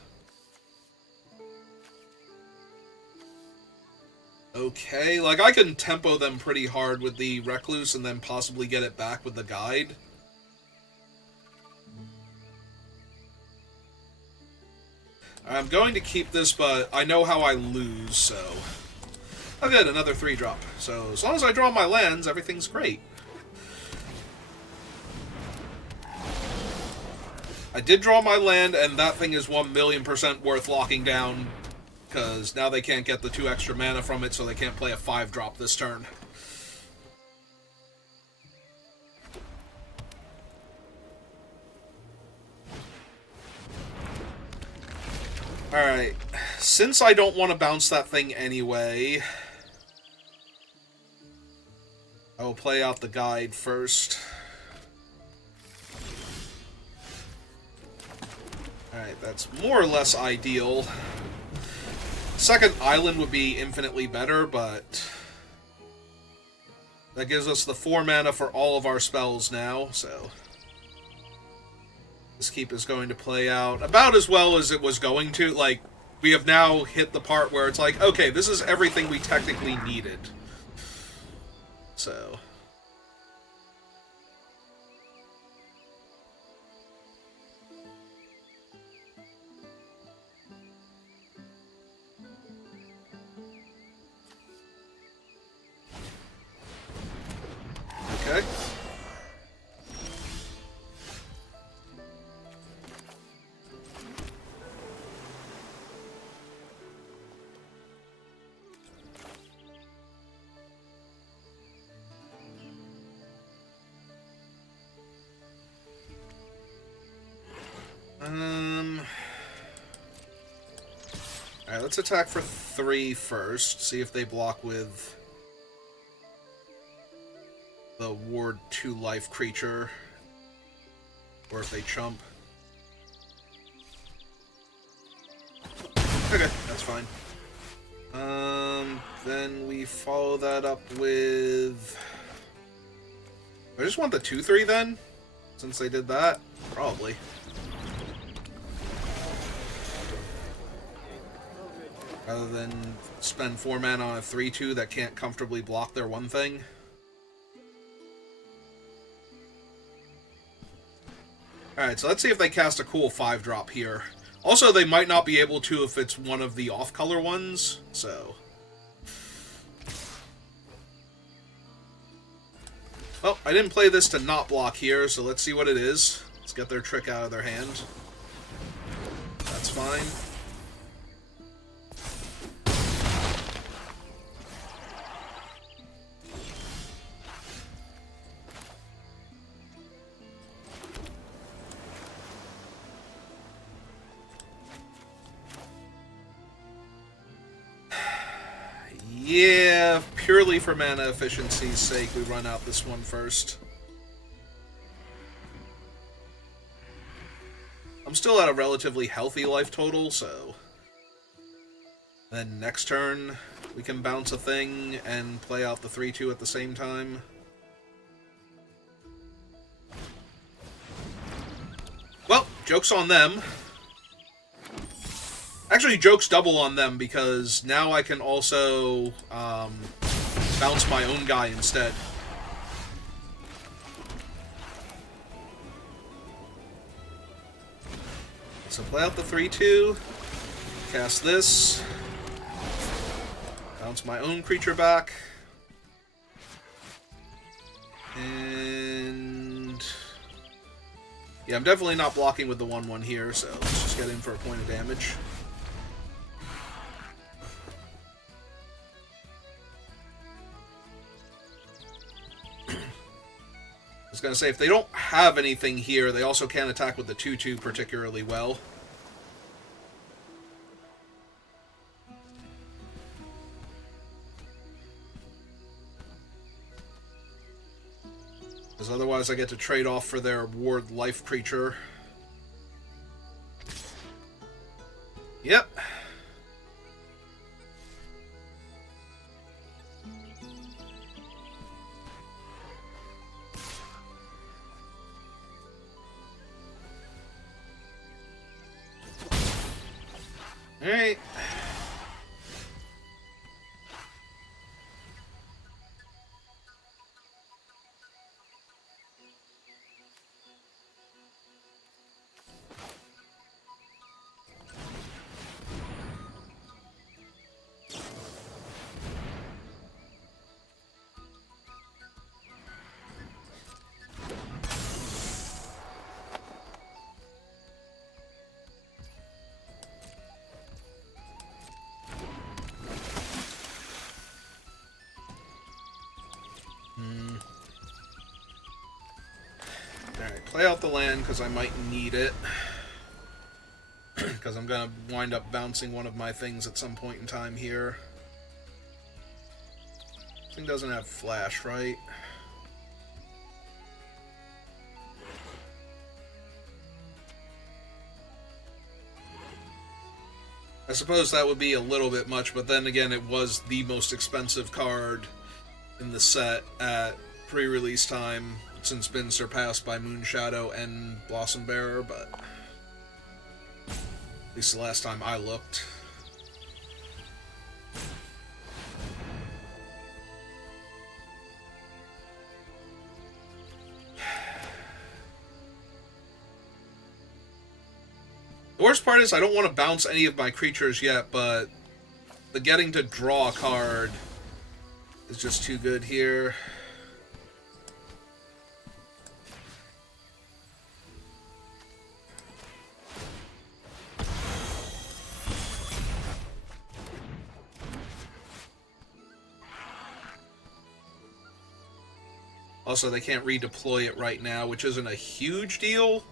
Okay, like, I can tempo them pretty hard with the Recluse and then possibly get it back with the Guide. I'm going to keep this, but I know how I lose, so... Oh good, another 3-drop. So, as long as I draw my lands, everything's great. I did draw my land, and that thing is 1,000,000% worth locking down, because now they can't get the 2 extra mana from it, so they can't play a 5-drop this turn. Alright, since I don't want to bounce that thing anyway, I will play out the Guide first. Alright, that's more or less ideal. Second island would be infinitely better, but that gives us the 4 mana for all of our spells now, so this keep is going to play out about as well as it was going to. Like, we have now hit the part where it's like, okay, this is everything we technically needed. So... Okay. Alright, let's attack for 3 first. See if they block with the ward 2 life creature, or if they chump. Okay, that's fine. Then we follow that up with... I just want the 2/3 then, since they did that? Probably. Rather than spend 4 mana on a 3/2 that can't comfortably block their one thing. Alright, so let's see if they cast a cool 5-drop here. Also, they might not be able to if it's one of the off-color ones, so... Well, I didn't play this to not block here, so let's see what it is. Let's get their trick out of their hand. That's fine. Yeah, purely for mana efficiency's sake, we run out this one first. I'm still at a relatively healthy life total, so... Then next turn, we can bounce a thing and play out the 3-2 at the same time. Well, joke's on them. Actually, joke's double on them, because now I can also bounce my own guy instead. So play out the 3-2, cast this, bounce my own creature back, and yeah, I'm definitely not blocking with the 1-1 here, so let's just get in for a point of damage. I was going to say, if they don't have anything here, they also can't attack with the 2-2 particularly well. Because otherwise I get to trade off for their ward life creature. Yep. Alright. Alright, play out the land because I might need it. Because I'm going to wind up bouncing one of my things at some point in time here. This thing doesn't have flash, right? I suppose that would be a little bit much, but then again, it was the most expensive card in the set at pre-release time. It's since been surpassed by Moonshadow and Blossom Bearer, but at least the last time I looked. The worst part is I don't want to bounce any of my creatures yet, but the getting to draw a card is just too good here. Also, they can't redeploy it right now, which isn't a huge deal.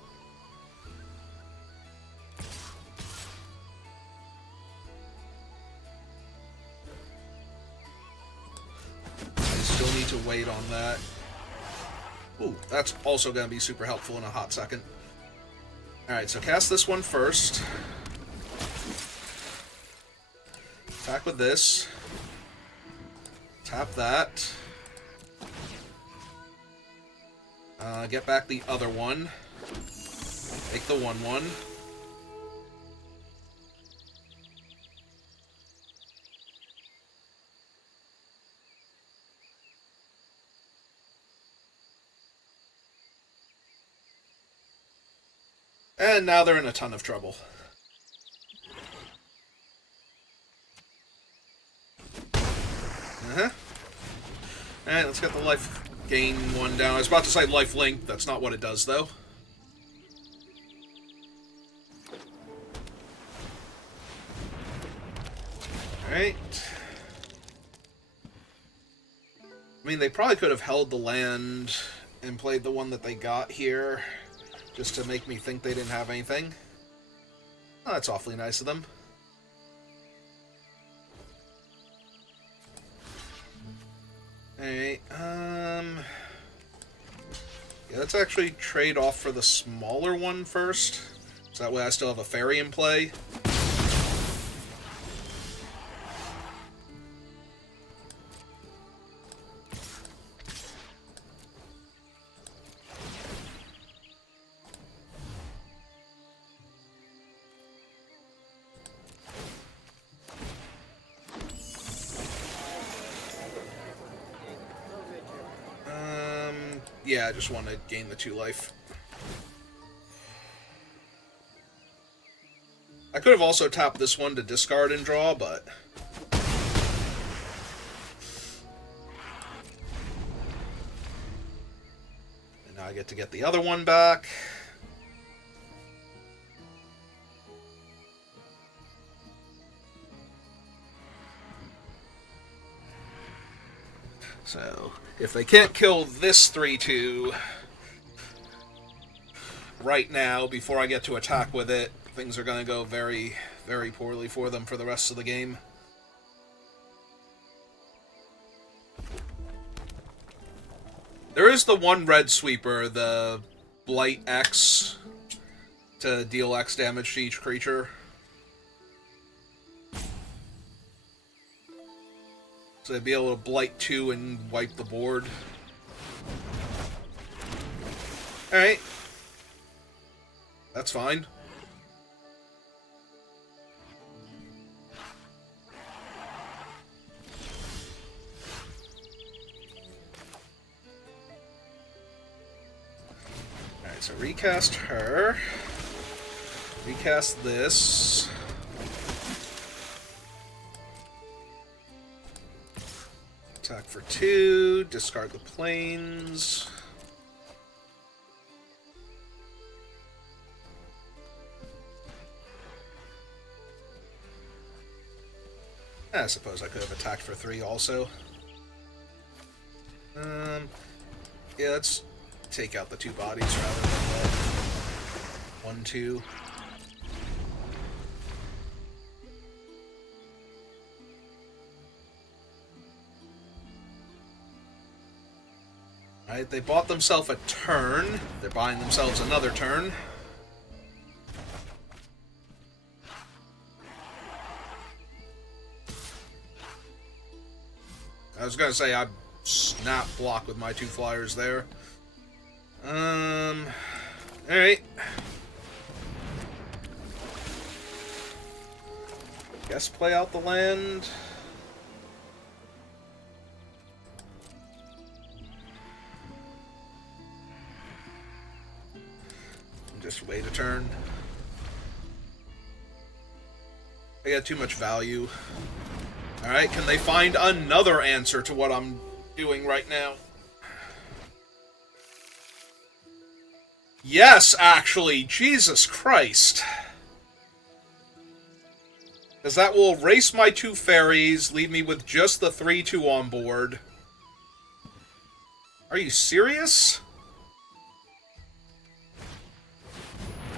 Still need to wait on that. Ooh, that's also going to be super helpful in a hot second. Alright, so cast this one first. Attack with this. Tap that. Get back the other one. Take the 1-1. And now they're in a ton of trouble. Alright, let's get the life gain one down. I was about to say life link. That's not what it does, though. Alright. I mean, they probably could have held the land and played the one that they got here, just to make me think they didn't have anything. Oh, that's awfully nice of them. let's actually trade off for the smaller one first. So that way I still have a fairy in play. Yeah, I just want to gain the 2 life. I could have also tapped this one to discard and draw, but... And now I get to get the other one back. So, if they can't kill this 3/2 right now, before I get to attack with it, things are going to go very, very poorly for them for the rest of the game. There is the one red sweeper, the Blight X, to deal X damage to each creature. So they'd be able to Blight 2 and wipe the board. Alright. That's fine. Alright, so recast her. Recast this. Attack for 2, discard the planes. I suppose I could have attacked for 3 also. Yeah, let's take out the 2 bodies rather than the 1, 2. Alright, they bought themselves a turn. They're buying themselves another turn. I was gonna say I snap block with my 2 flyers there. Alright. Guess play out the land. Just wait a turn. I got too much value. Alright, can they find another answer to what I'm doing right now? Yes, actually. Jesus Christ. Because that will erase my 2 fairies, leave me with just the 3/2 on board. Are you serious?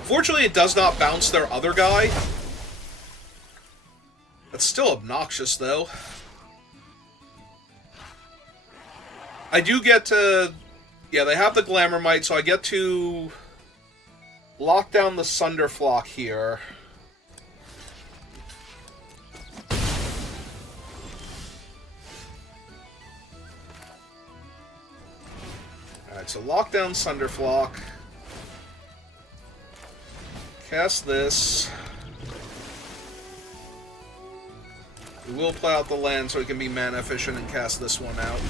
Fortunately, it does not bounce their other guy. That's still obnoxious, though. I do get to... Yeah, they have the Glamourmite, so I get to lock down the Sunderflock here. Alright, so lock down Sunderflock. Cast this. We will play out the land so we can be mana efficient and cast this one out.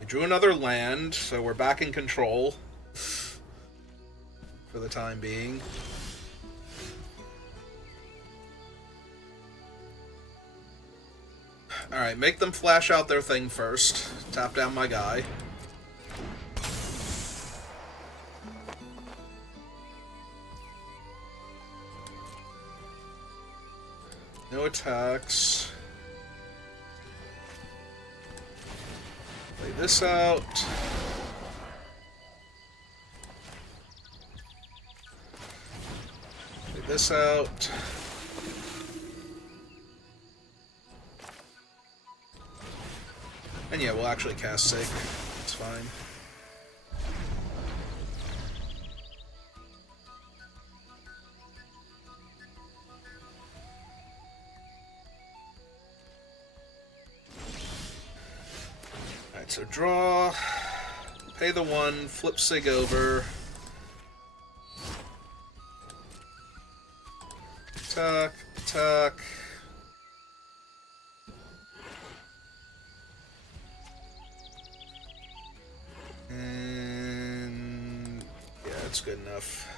We drew another land, so we're back in control. For the time being. Alright, make them flash out their thing first. Tap down my guy. No attacks. Play this out. Play this out. And yeah, we'll actually cast Sig. It's fine. Alright, so draw, pay the 1, flip Sig over. Attack, attack. And yeah, that's good enough.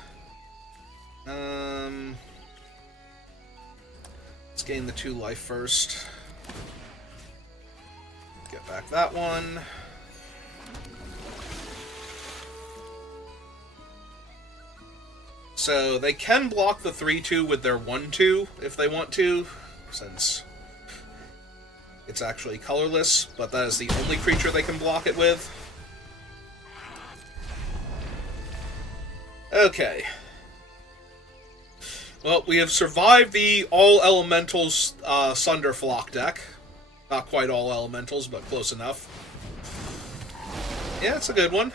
Let's gain the 2 life first. Get back that one. So they can block the 3/2 with their 1/2 if they want to, since it's actually colorless, but that is the only creature they can block it with. Okay. Well, we have survived the all elementals Sunderflock deck. Not quite all elementals, but close enough. Yeah, it's a good one.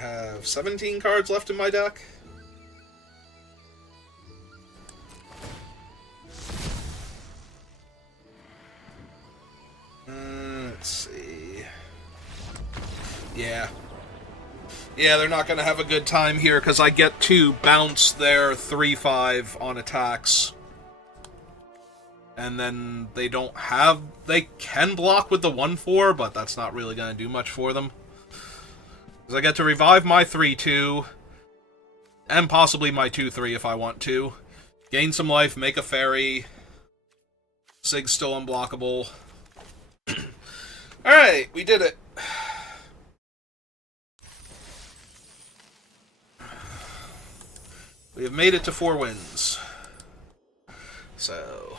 I have 17 cards left in my deck. Let's see. Yeah. Yeah, they're not going to have a good time here because I get to bounce their 3/5 on attacks. And then they don't have... They can block with the 1/4, but that's not really going to do much for them. Because I get to revive my 3/2, and possibly my 2/3 if I want to. Gain some life, make a fairy. Sig's still unblockable. Alright, we did it. We have made it to 4 wins. So,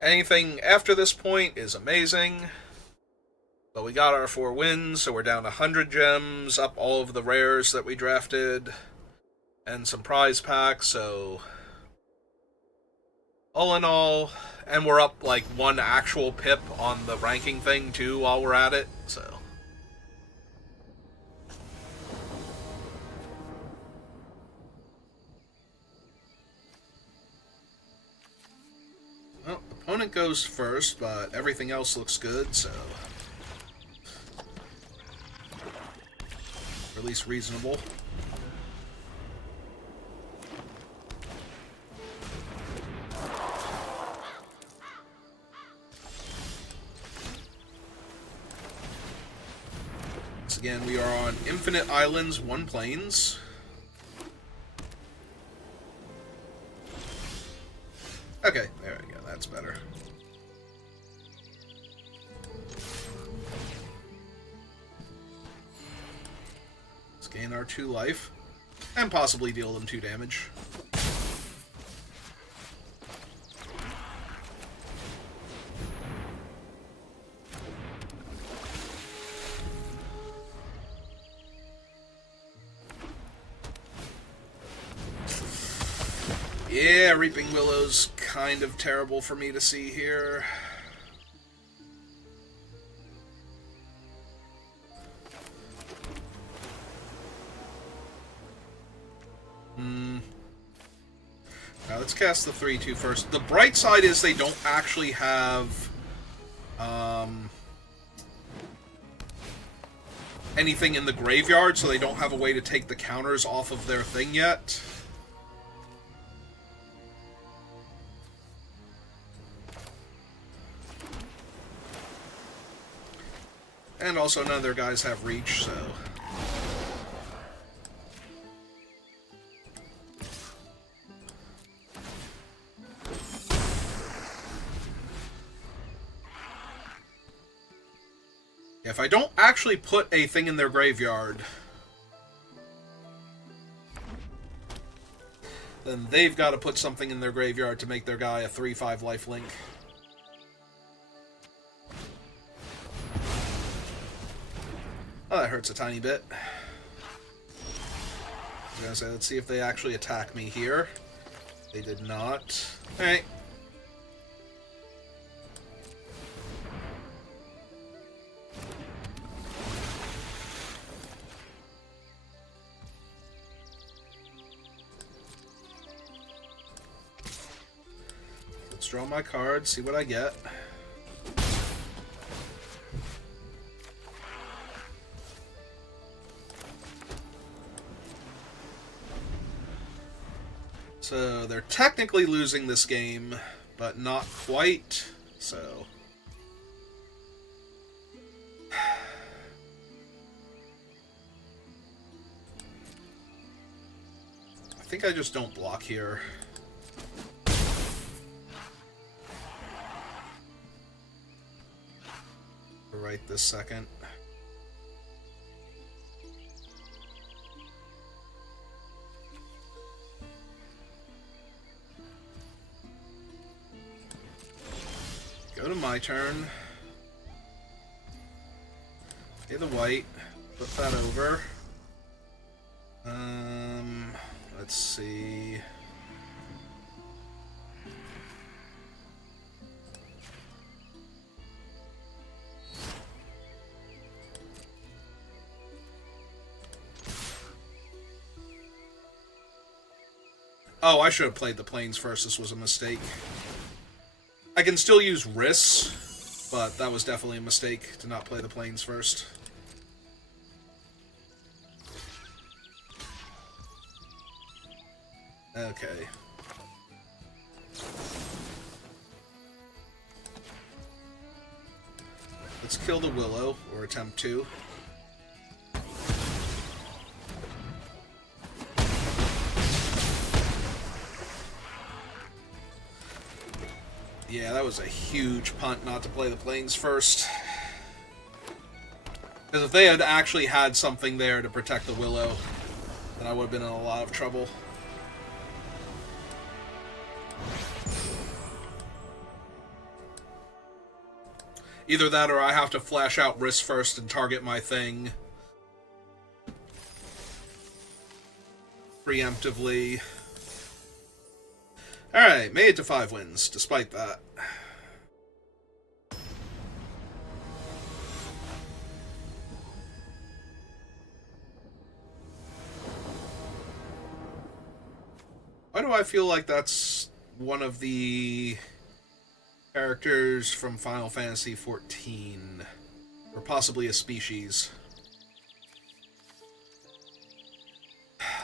anything after this point is amazing. But we got our 4 wins, so we're down 100 gems, up all of the rares that we drafted, and some prize packs, so... All in all, and we're up like 1 actual pip on the ranking thing too while we're at it, so... Well, opponent goes first, but everything else looks good, so... Or at least reasonable. Once again, we are on Infinite Islands, 1 Plains. Okay, there we go, that's better. Let's gain our 2 life, and possibly deal them 2 damage. Yeah, Reaping Willow's kind of terrible for me to see here. Now let's cast the 3/2 first. The bright side is they don't actually have anything in the graveyard, so they don't have a way to take the counters off of their thing yet. And also none of their guys have reach, so... If I don't actually put a thing in their graveyard, then they've got to put something in their graveyard to make their guy a 3/5 lifelink. Well, that hurts a tiny bit. I was gonna say, let's see if they actually attack me here. They did not. Alright. Let's draw my card, see what I get. So they're technically losing this game, but not quite, so... I think I just don't block here. Right this second. Go to my turn. Pay the white. Flip that over. Let's see. Oh, I should have played the planes first. This was a mistake. I can still use Riss, but that was definitely a mistake to not play the planes first. Okay. Let's kill the Willow, or attempt to. Yeah, that was a huge punt not to play the planes first. Because if they had actually had something there to protect the Willow, then I would have been in a lot of trouble. Either that or I have to flash out Risk first and target my thing preemptively. Alright, made it to 5 wins, despite that. Why do I feel like that's one of the characters from Final Fantasy XIV? Or possibly a species.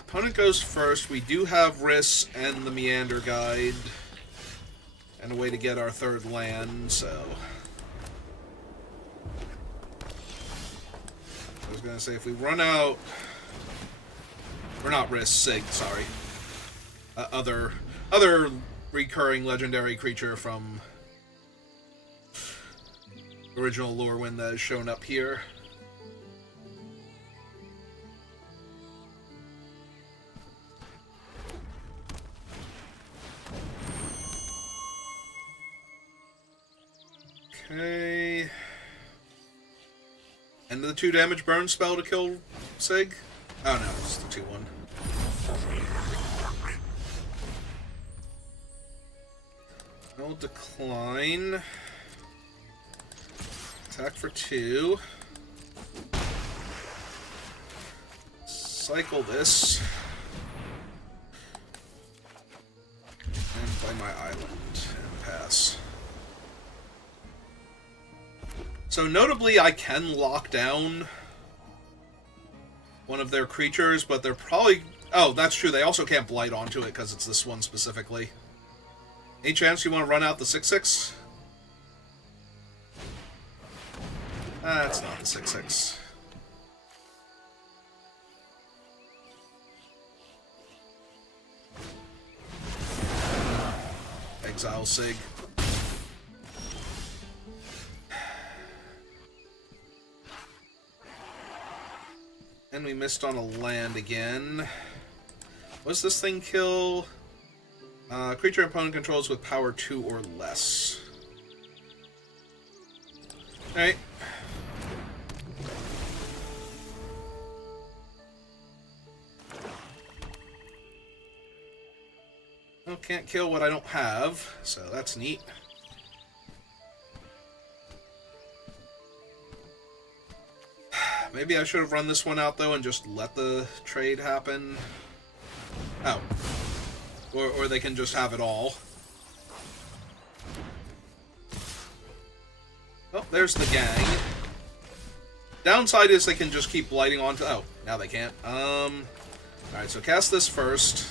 Opponent goes first. We do have Riss and the Meander Guide. And a way to get our 3rd land, so... I was gonna say, if we run out... Or not Riss, Sig, sorry. Other recurring legendary creature from original Lorwyn that has shown up here. Okay. And the 2 damage burn spell to kill Sig? Oh no, it's the 2-1. I'll decline. Attack for 2. Cycle this. And play my island and pass. So notably, I can lock down one of their creatures, but they're probably... Oh, that's true. They also can't blight onto it because it's this one specifically. Any chance you want to run out the 6/6? That's not the 6/6. Exile Sig. And we missed on a land again. What's this thing kill? Creature opponent controls with power 2 or less. Alright. can't kill what I don't have, so that's neat. Maybe I should have run this one out, though, and just let the trade happen. Oh. Or they can just have it all. Oh, there's the gang. Downside is they can just keep blighting onto... Oh, now they can't. Alright, so cast this first.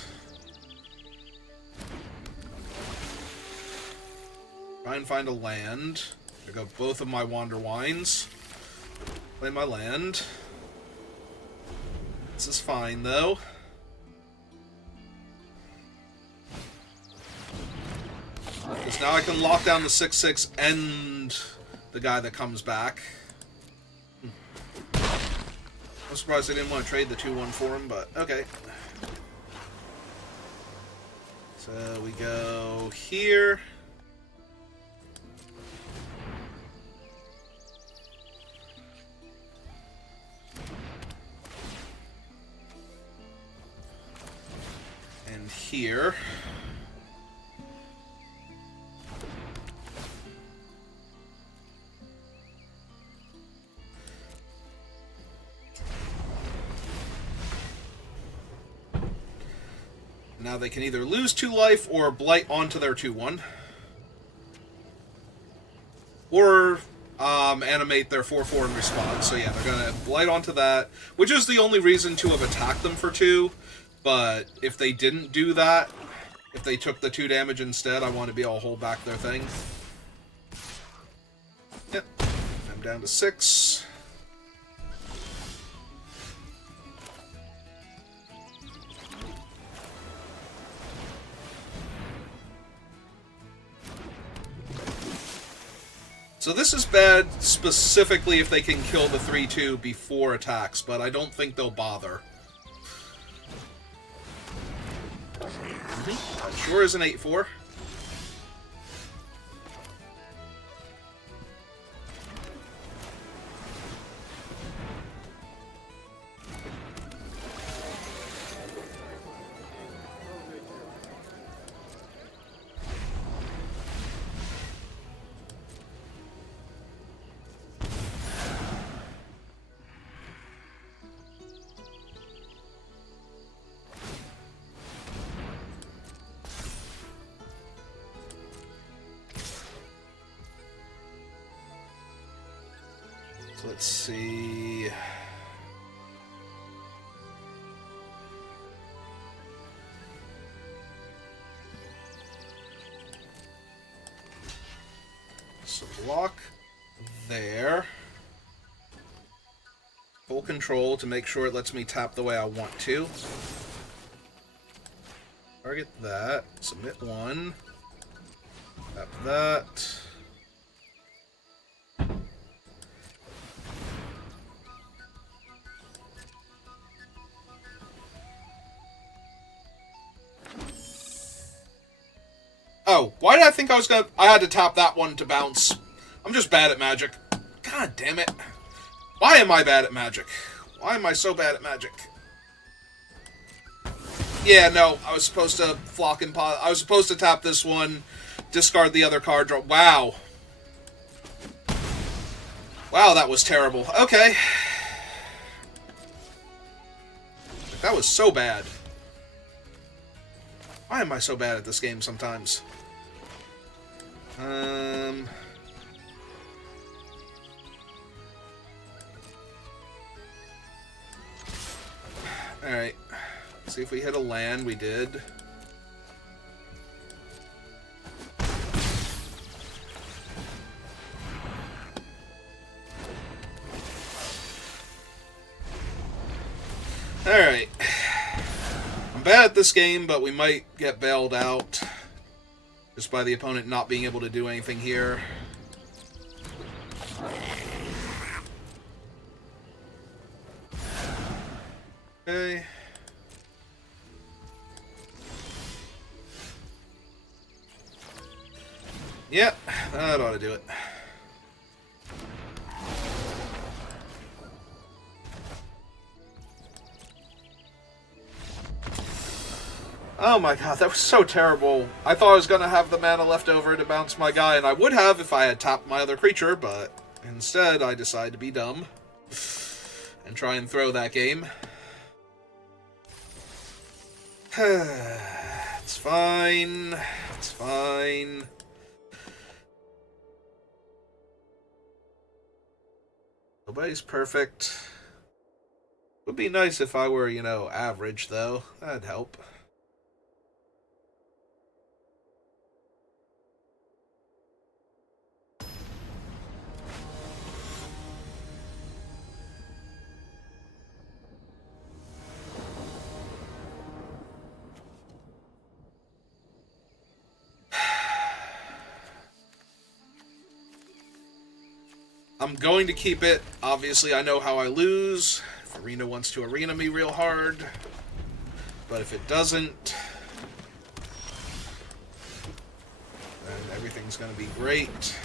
Try and find a land. There go both of my Wander Wines. Play my land. This is fine, though. Because now I can lock down the 6/6 and the guy that comes back. I'm surprised I didn't want to trade the 2/1 for him, but okay. So we go here. And here. Now they can either lose 2 life or blight onto their 2/1. Or animate their 4/4 in response. So yeah, they're going to blight onto that, which is the only reason to have attacked them for 2. But if they didn't do that, if they took the 2 damage instead, I want to be able to hold back their thing. Yep. I'm down to 6. So this is bad specifically if they can kill the 3/2 before attacks, but I don't think they'll bother. That sure is an 8/4. Let's see. So block there. Full control to make sure it lets me tap the way I want to. Target that. Submit 1. Tap that. Oh, why did I think I had to tap that one to bounce? I'm just bad at Magic. God damn it. Why am I bad at Magic? Why am I so bad at Magic? Yeah, no, I was supposed to flock and pause. I was supposed to tap this one, discard the other card, draw. Wow. Wow, that was terrible. Okay. That was so bad. Why am I so bad at this game sometimes? Alright. See if we hit a land. We did. Alright. I'm bad at this game, but we might get bailed out. Just by the opponent not being able to do anything here. Okay. Yep, that ought to do it. Oh my god, that was so terrible. I thought I was going to have the mana left over to bounce my guy, and I would have if I had tapped my other creature, but instead I decided to be dumb and try and throw that game. It's fine. It's fine. Nobody's perfect. Would be nice if I were, average, though. That'd help. I'm going to keep it. Obviously, I know how I lose. If Arena wants to arena me real hard. But if it doesn't, then everything's going to be great.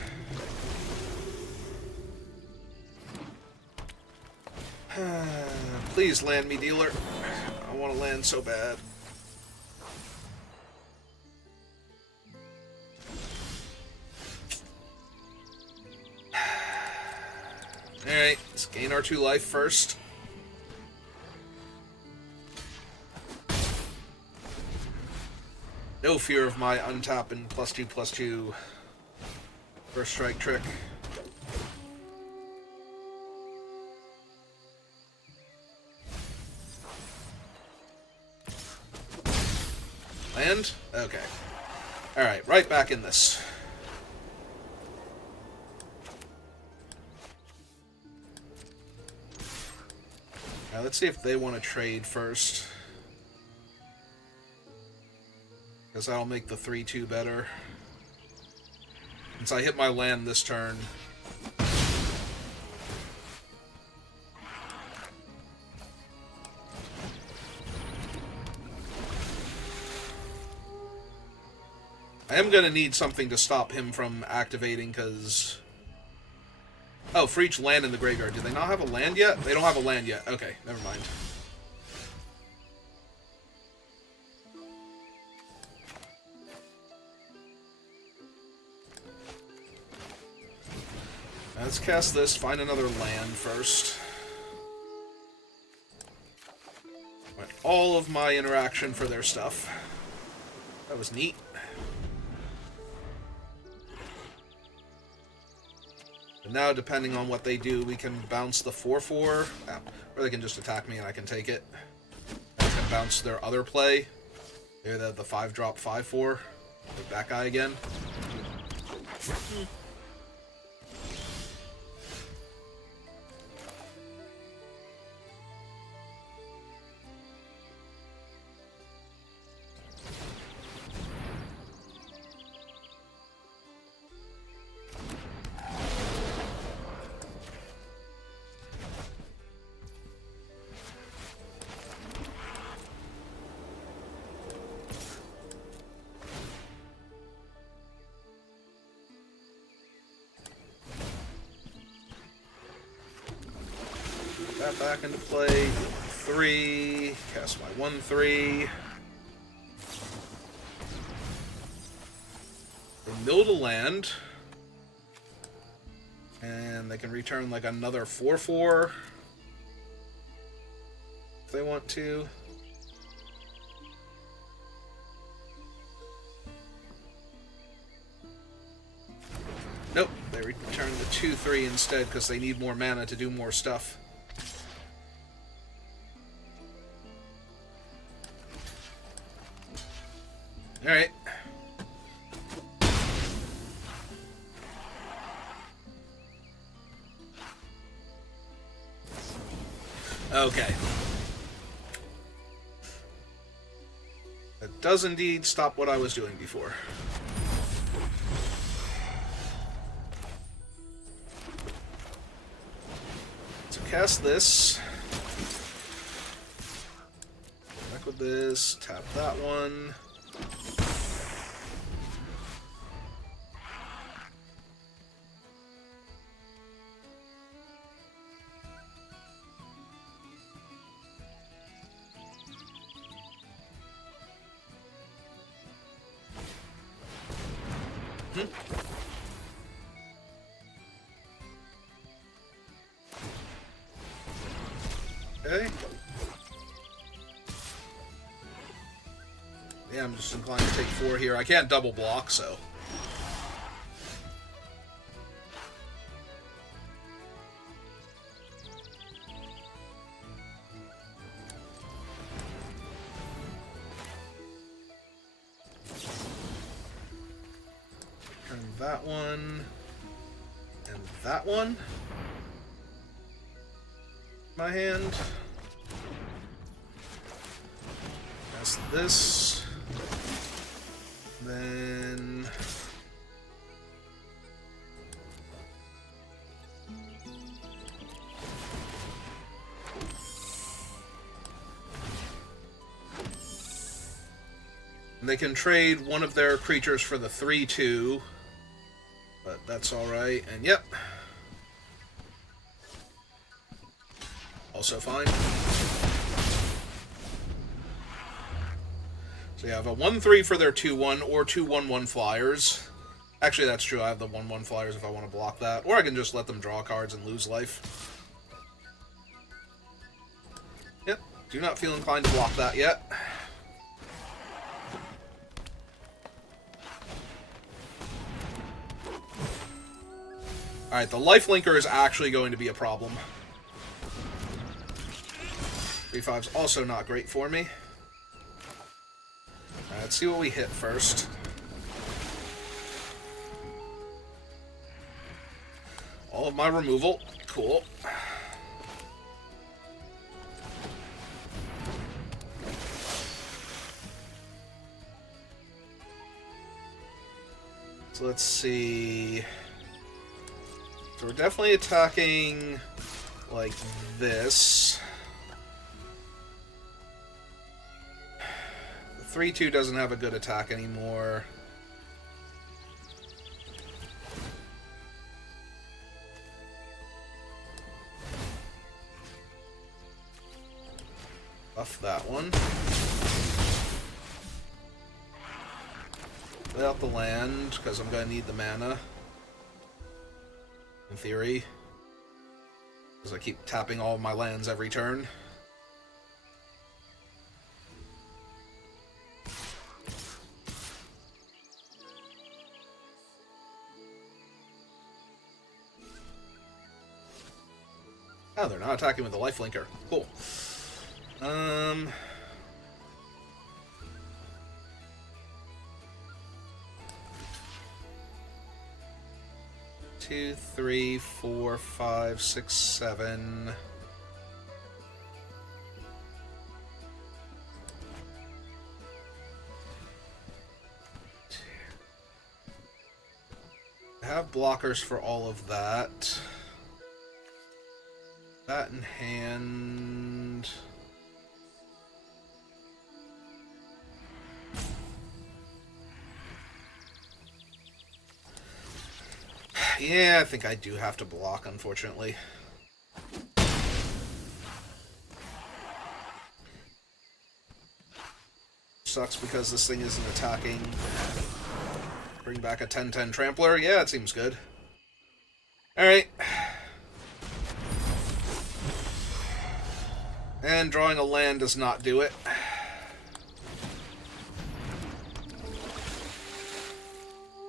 Please land me, dealer. I want to land so bad. Alright, let's gain our 2 life first. No fear of my untap and +2/+2 first strike trick. Land? Okay. Alright, right back in this. Now let's see if they want to trade first. Because that'll make the 3-2 better. Since I hit my land this turn. I am going to need something to stop him from activating, because... Oh, for each land in the graveyard. Do they not have a land yet? They don't have a land yet. Okay, never mind. Let's cast this, find another land first. Went all of my interaction for their stuff. That was neat. And now, depending on what they do, we can bounce the 4/4, or they can just attack me and I can take it. I can bounce their other play. They're the 5-drop 5/4. Like that guy again. That back into play. 3. Cast my 1/3. They milled a land. And they can return like another 4/4 if they want to. Nope, they return the 2/3 instead because they need more mana to do more stuff. Alright. Okay. That does indeed stop what I was doing before. So cast this. Back with this. Tap that one. Okay. Yeah, I'm just inclined to take 4 here. I can't double block, so. Turn that one. And that one. My hand. That's this. Then they can trade one of their creatures for the 3/2, but that's alright. And yep. Also fine. So you have a 1/3 for their 2/1 or 2 1/1 flyers. Actually, that's true. I have the 1/1 flyers if I want to block that. Or I can just let them draw cards and lose life. Yep. Do not feel inclined to block that yet. Alright, the lifelinker is actually going to be a problem. 3/5's also not great for me. Alright, let's see what we hit first. All of my removal. Cool. So let's see. So we're definitely attacking like this. The 3/2 doesn't have a good attack anymore. Buff that one. Lay out the land, because I'm going to need the mana. In theory. Because I keep tapping all of my lands every turn. Oh, they're not attacking with the lifelinker. Cool. 2, 3, 4, 5, 6, 7. I have blockers for all of that. That in hand. Yeah, I think I do have to block, unfortunately. Sucks because this thing isn't attacking. Bring back a 10/10 Trampler. Yeah, it seems good. Alright. And drawing a land does not do it.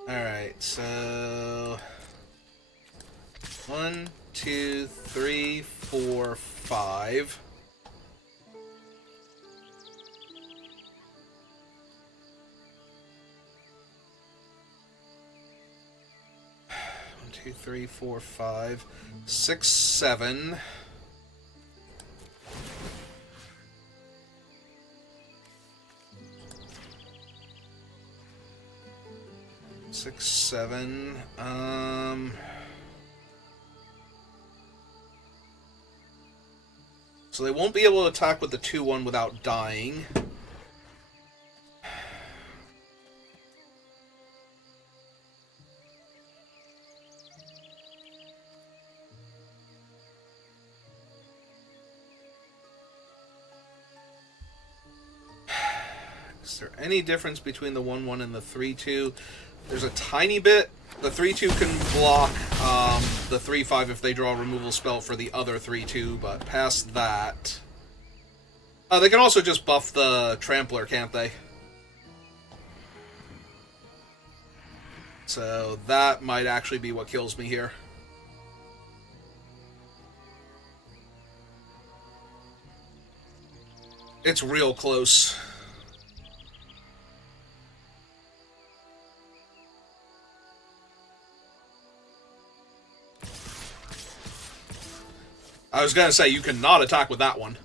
Alright, so 1, 2, 3, 4, 5. One, 2, 3, 4, 5, 6, 7. Six, 7. So they won't be able to attack with the 2/1 without dying. Is there any difference between the 1/1 and the 3/2? There's a tiny bit. The 3/2 can block the 3/5 if they draw a removal spell for the other 3/2, but past that... they can also just buff the Trampler, can't they? So that might actually be what kills me here. It's real close. I was gonna say, you cannot attack with that one.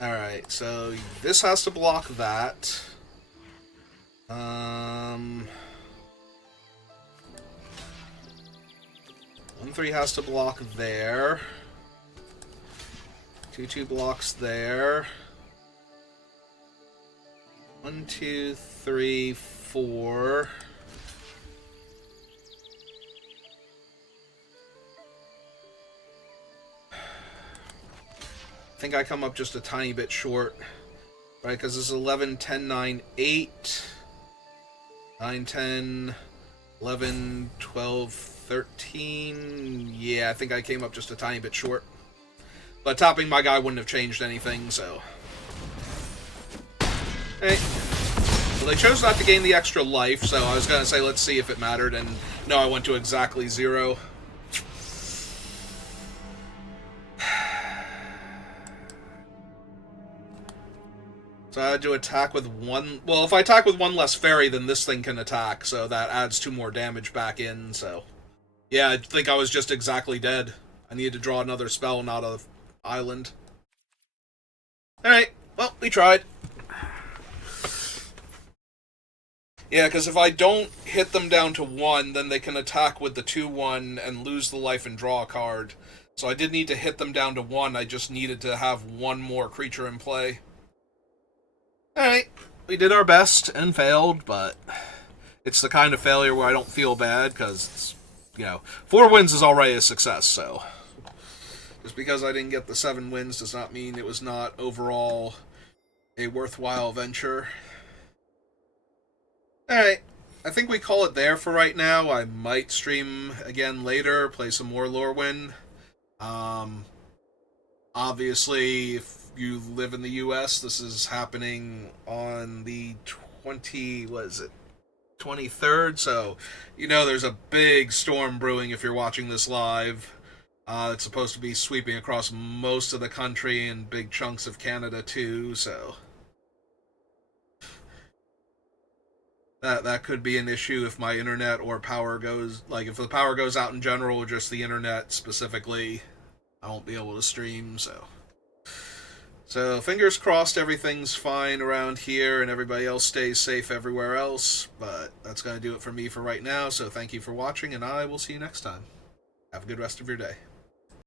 Alright, so this has to block that. 1/3 has to block there. 2/2 blocks there. 1, 2, 3, 4. I think I come up just a tiny bit short, right? Because this is 11, 10, 9, 8, 9, 10, 11, 12, 13. Yeah, I think I came up just a tiny bit short. But topping my guy wouldn't have changed anything, so... Hey. Well, they chose not to gain the extra life, so I was going to say, let's see if it mattered, and no, I went to exactly 0. So I had to attack with 1... Well, if I attack with 1 less fairy, then this thing can attack, so that adds 2 more damage back in, so... Yeah, I think I was just exactly dead. I needed to draw another spell, not an island. Alright, well, we tried. Yeah, because if I don't hit them down to 1, then they can attack with the 2/1 and lose the life and draw a card. So I did need to hit them down to 1, I just needed to have 1 more creature in play. Alright, we did our best and failed, but it's the kind of failure where I don't feel bad, because, you know, 4 wins is already a success, so... Just because I didn't get the 7 wins does not mean it was not overall a worthwhile venture. Alright, I think we call it there for right now. I might stream again later, play some more Lorwyn. Obviously, if you live in the US, this is happening on the 23rd, so you know there's a big storm brewing if you're watching this live. It's supposed to be sweeping across most of the country and big chunks of Canada too, so that could be an issue if my internet or power goes, like if the power goes out in general or just the internet specifically, I won't be able to stream, so fingers crossed everything's fine around here and everybody else stays safe everywhere else, but that's going to do it for me for right now, so thank you for watching and I will see you next time. Have a good rest of your day.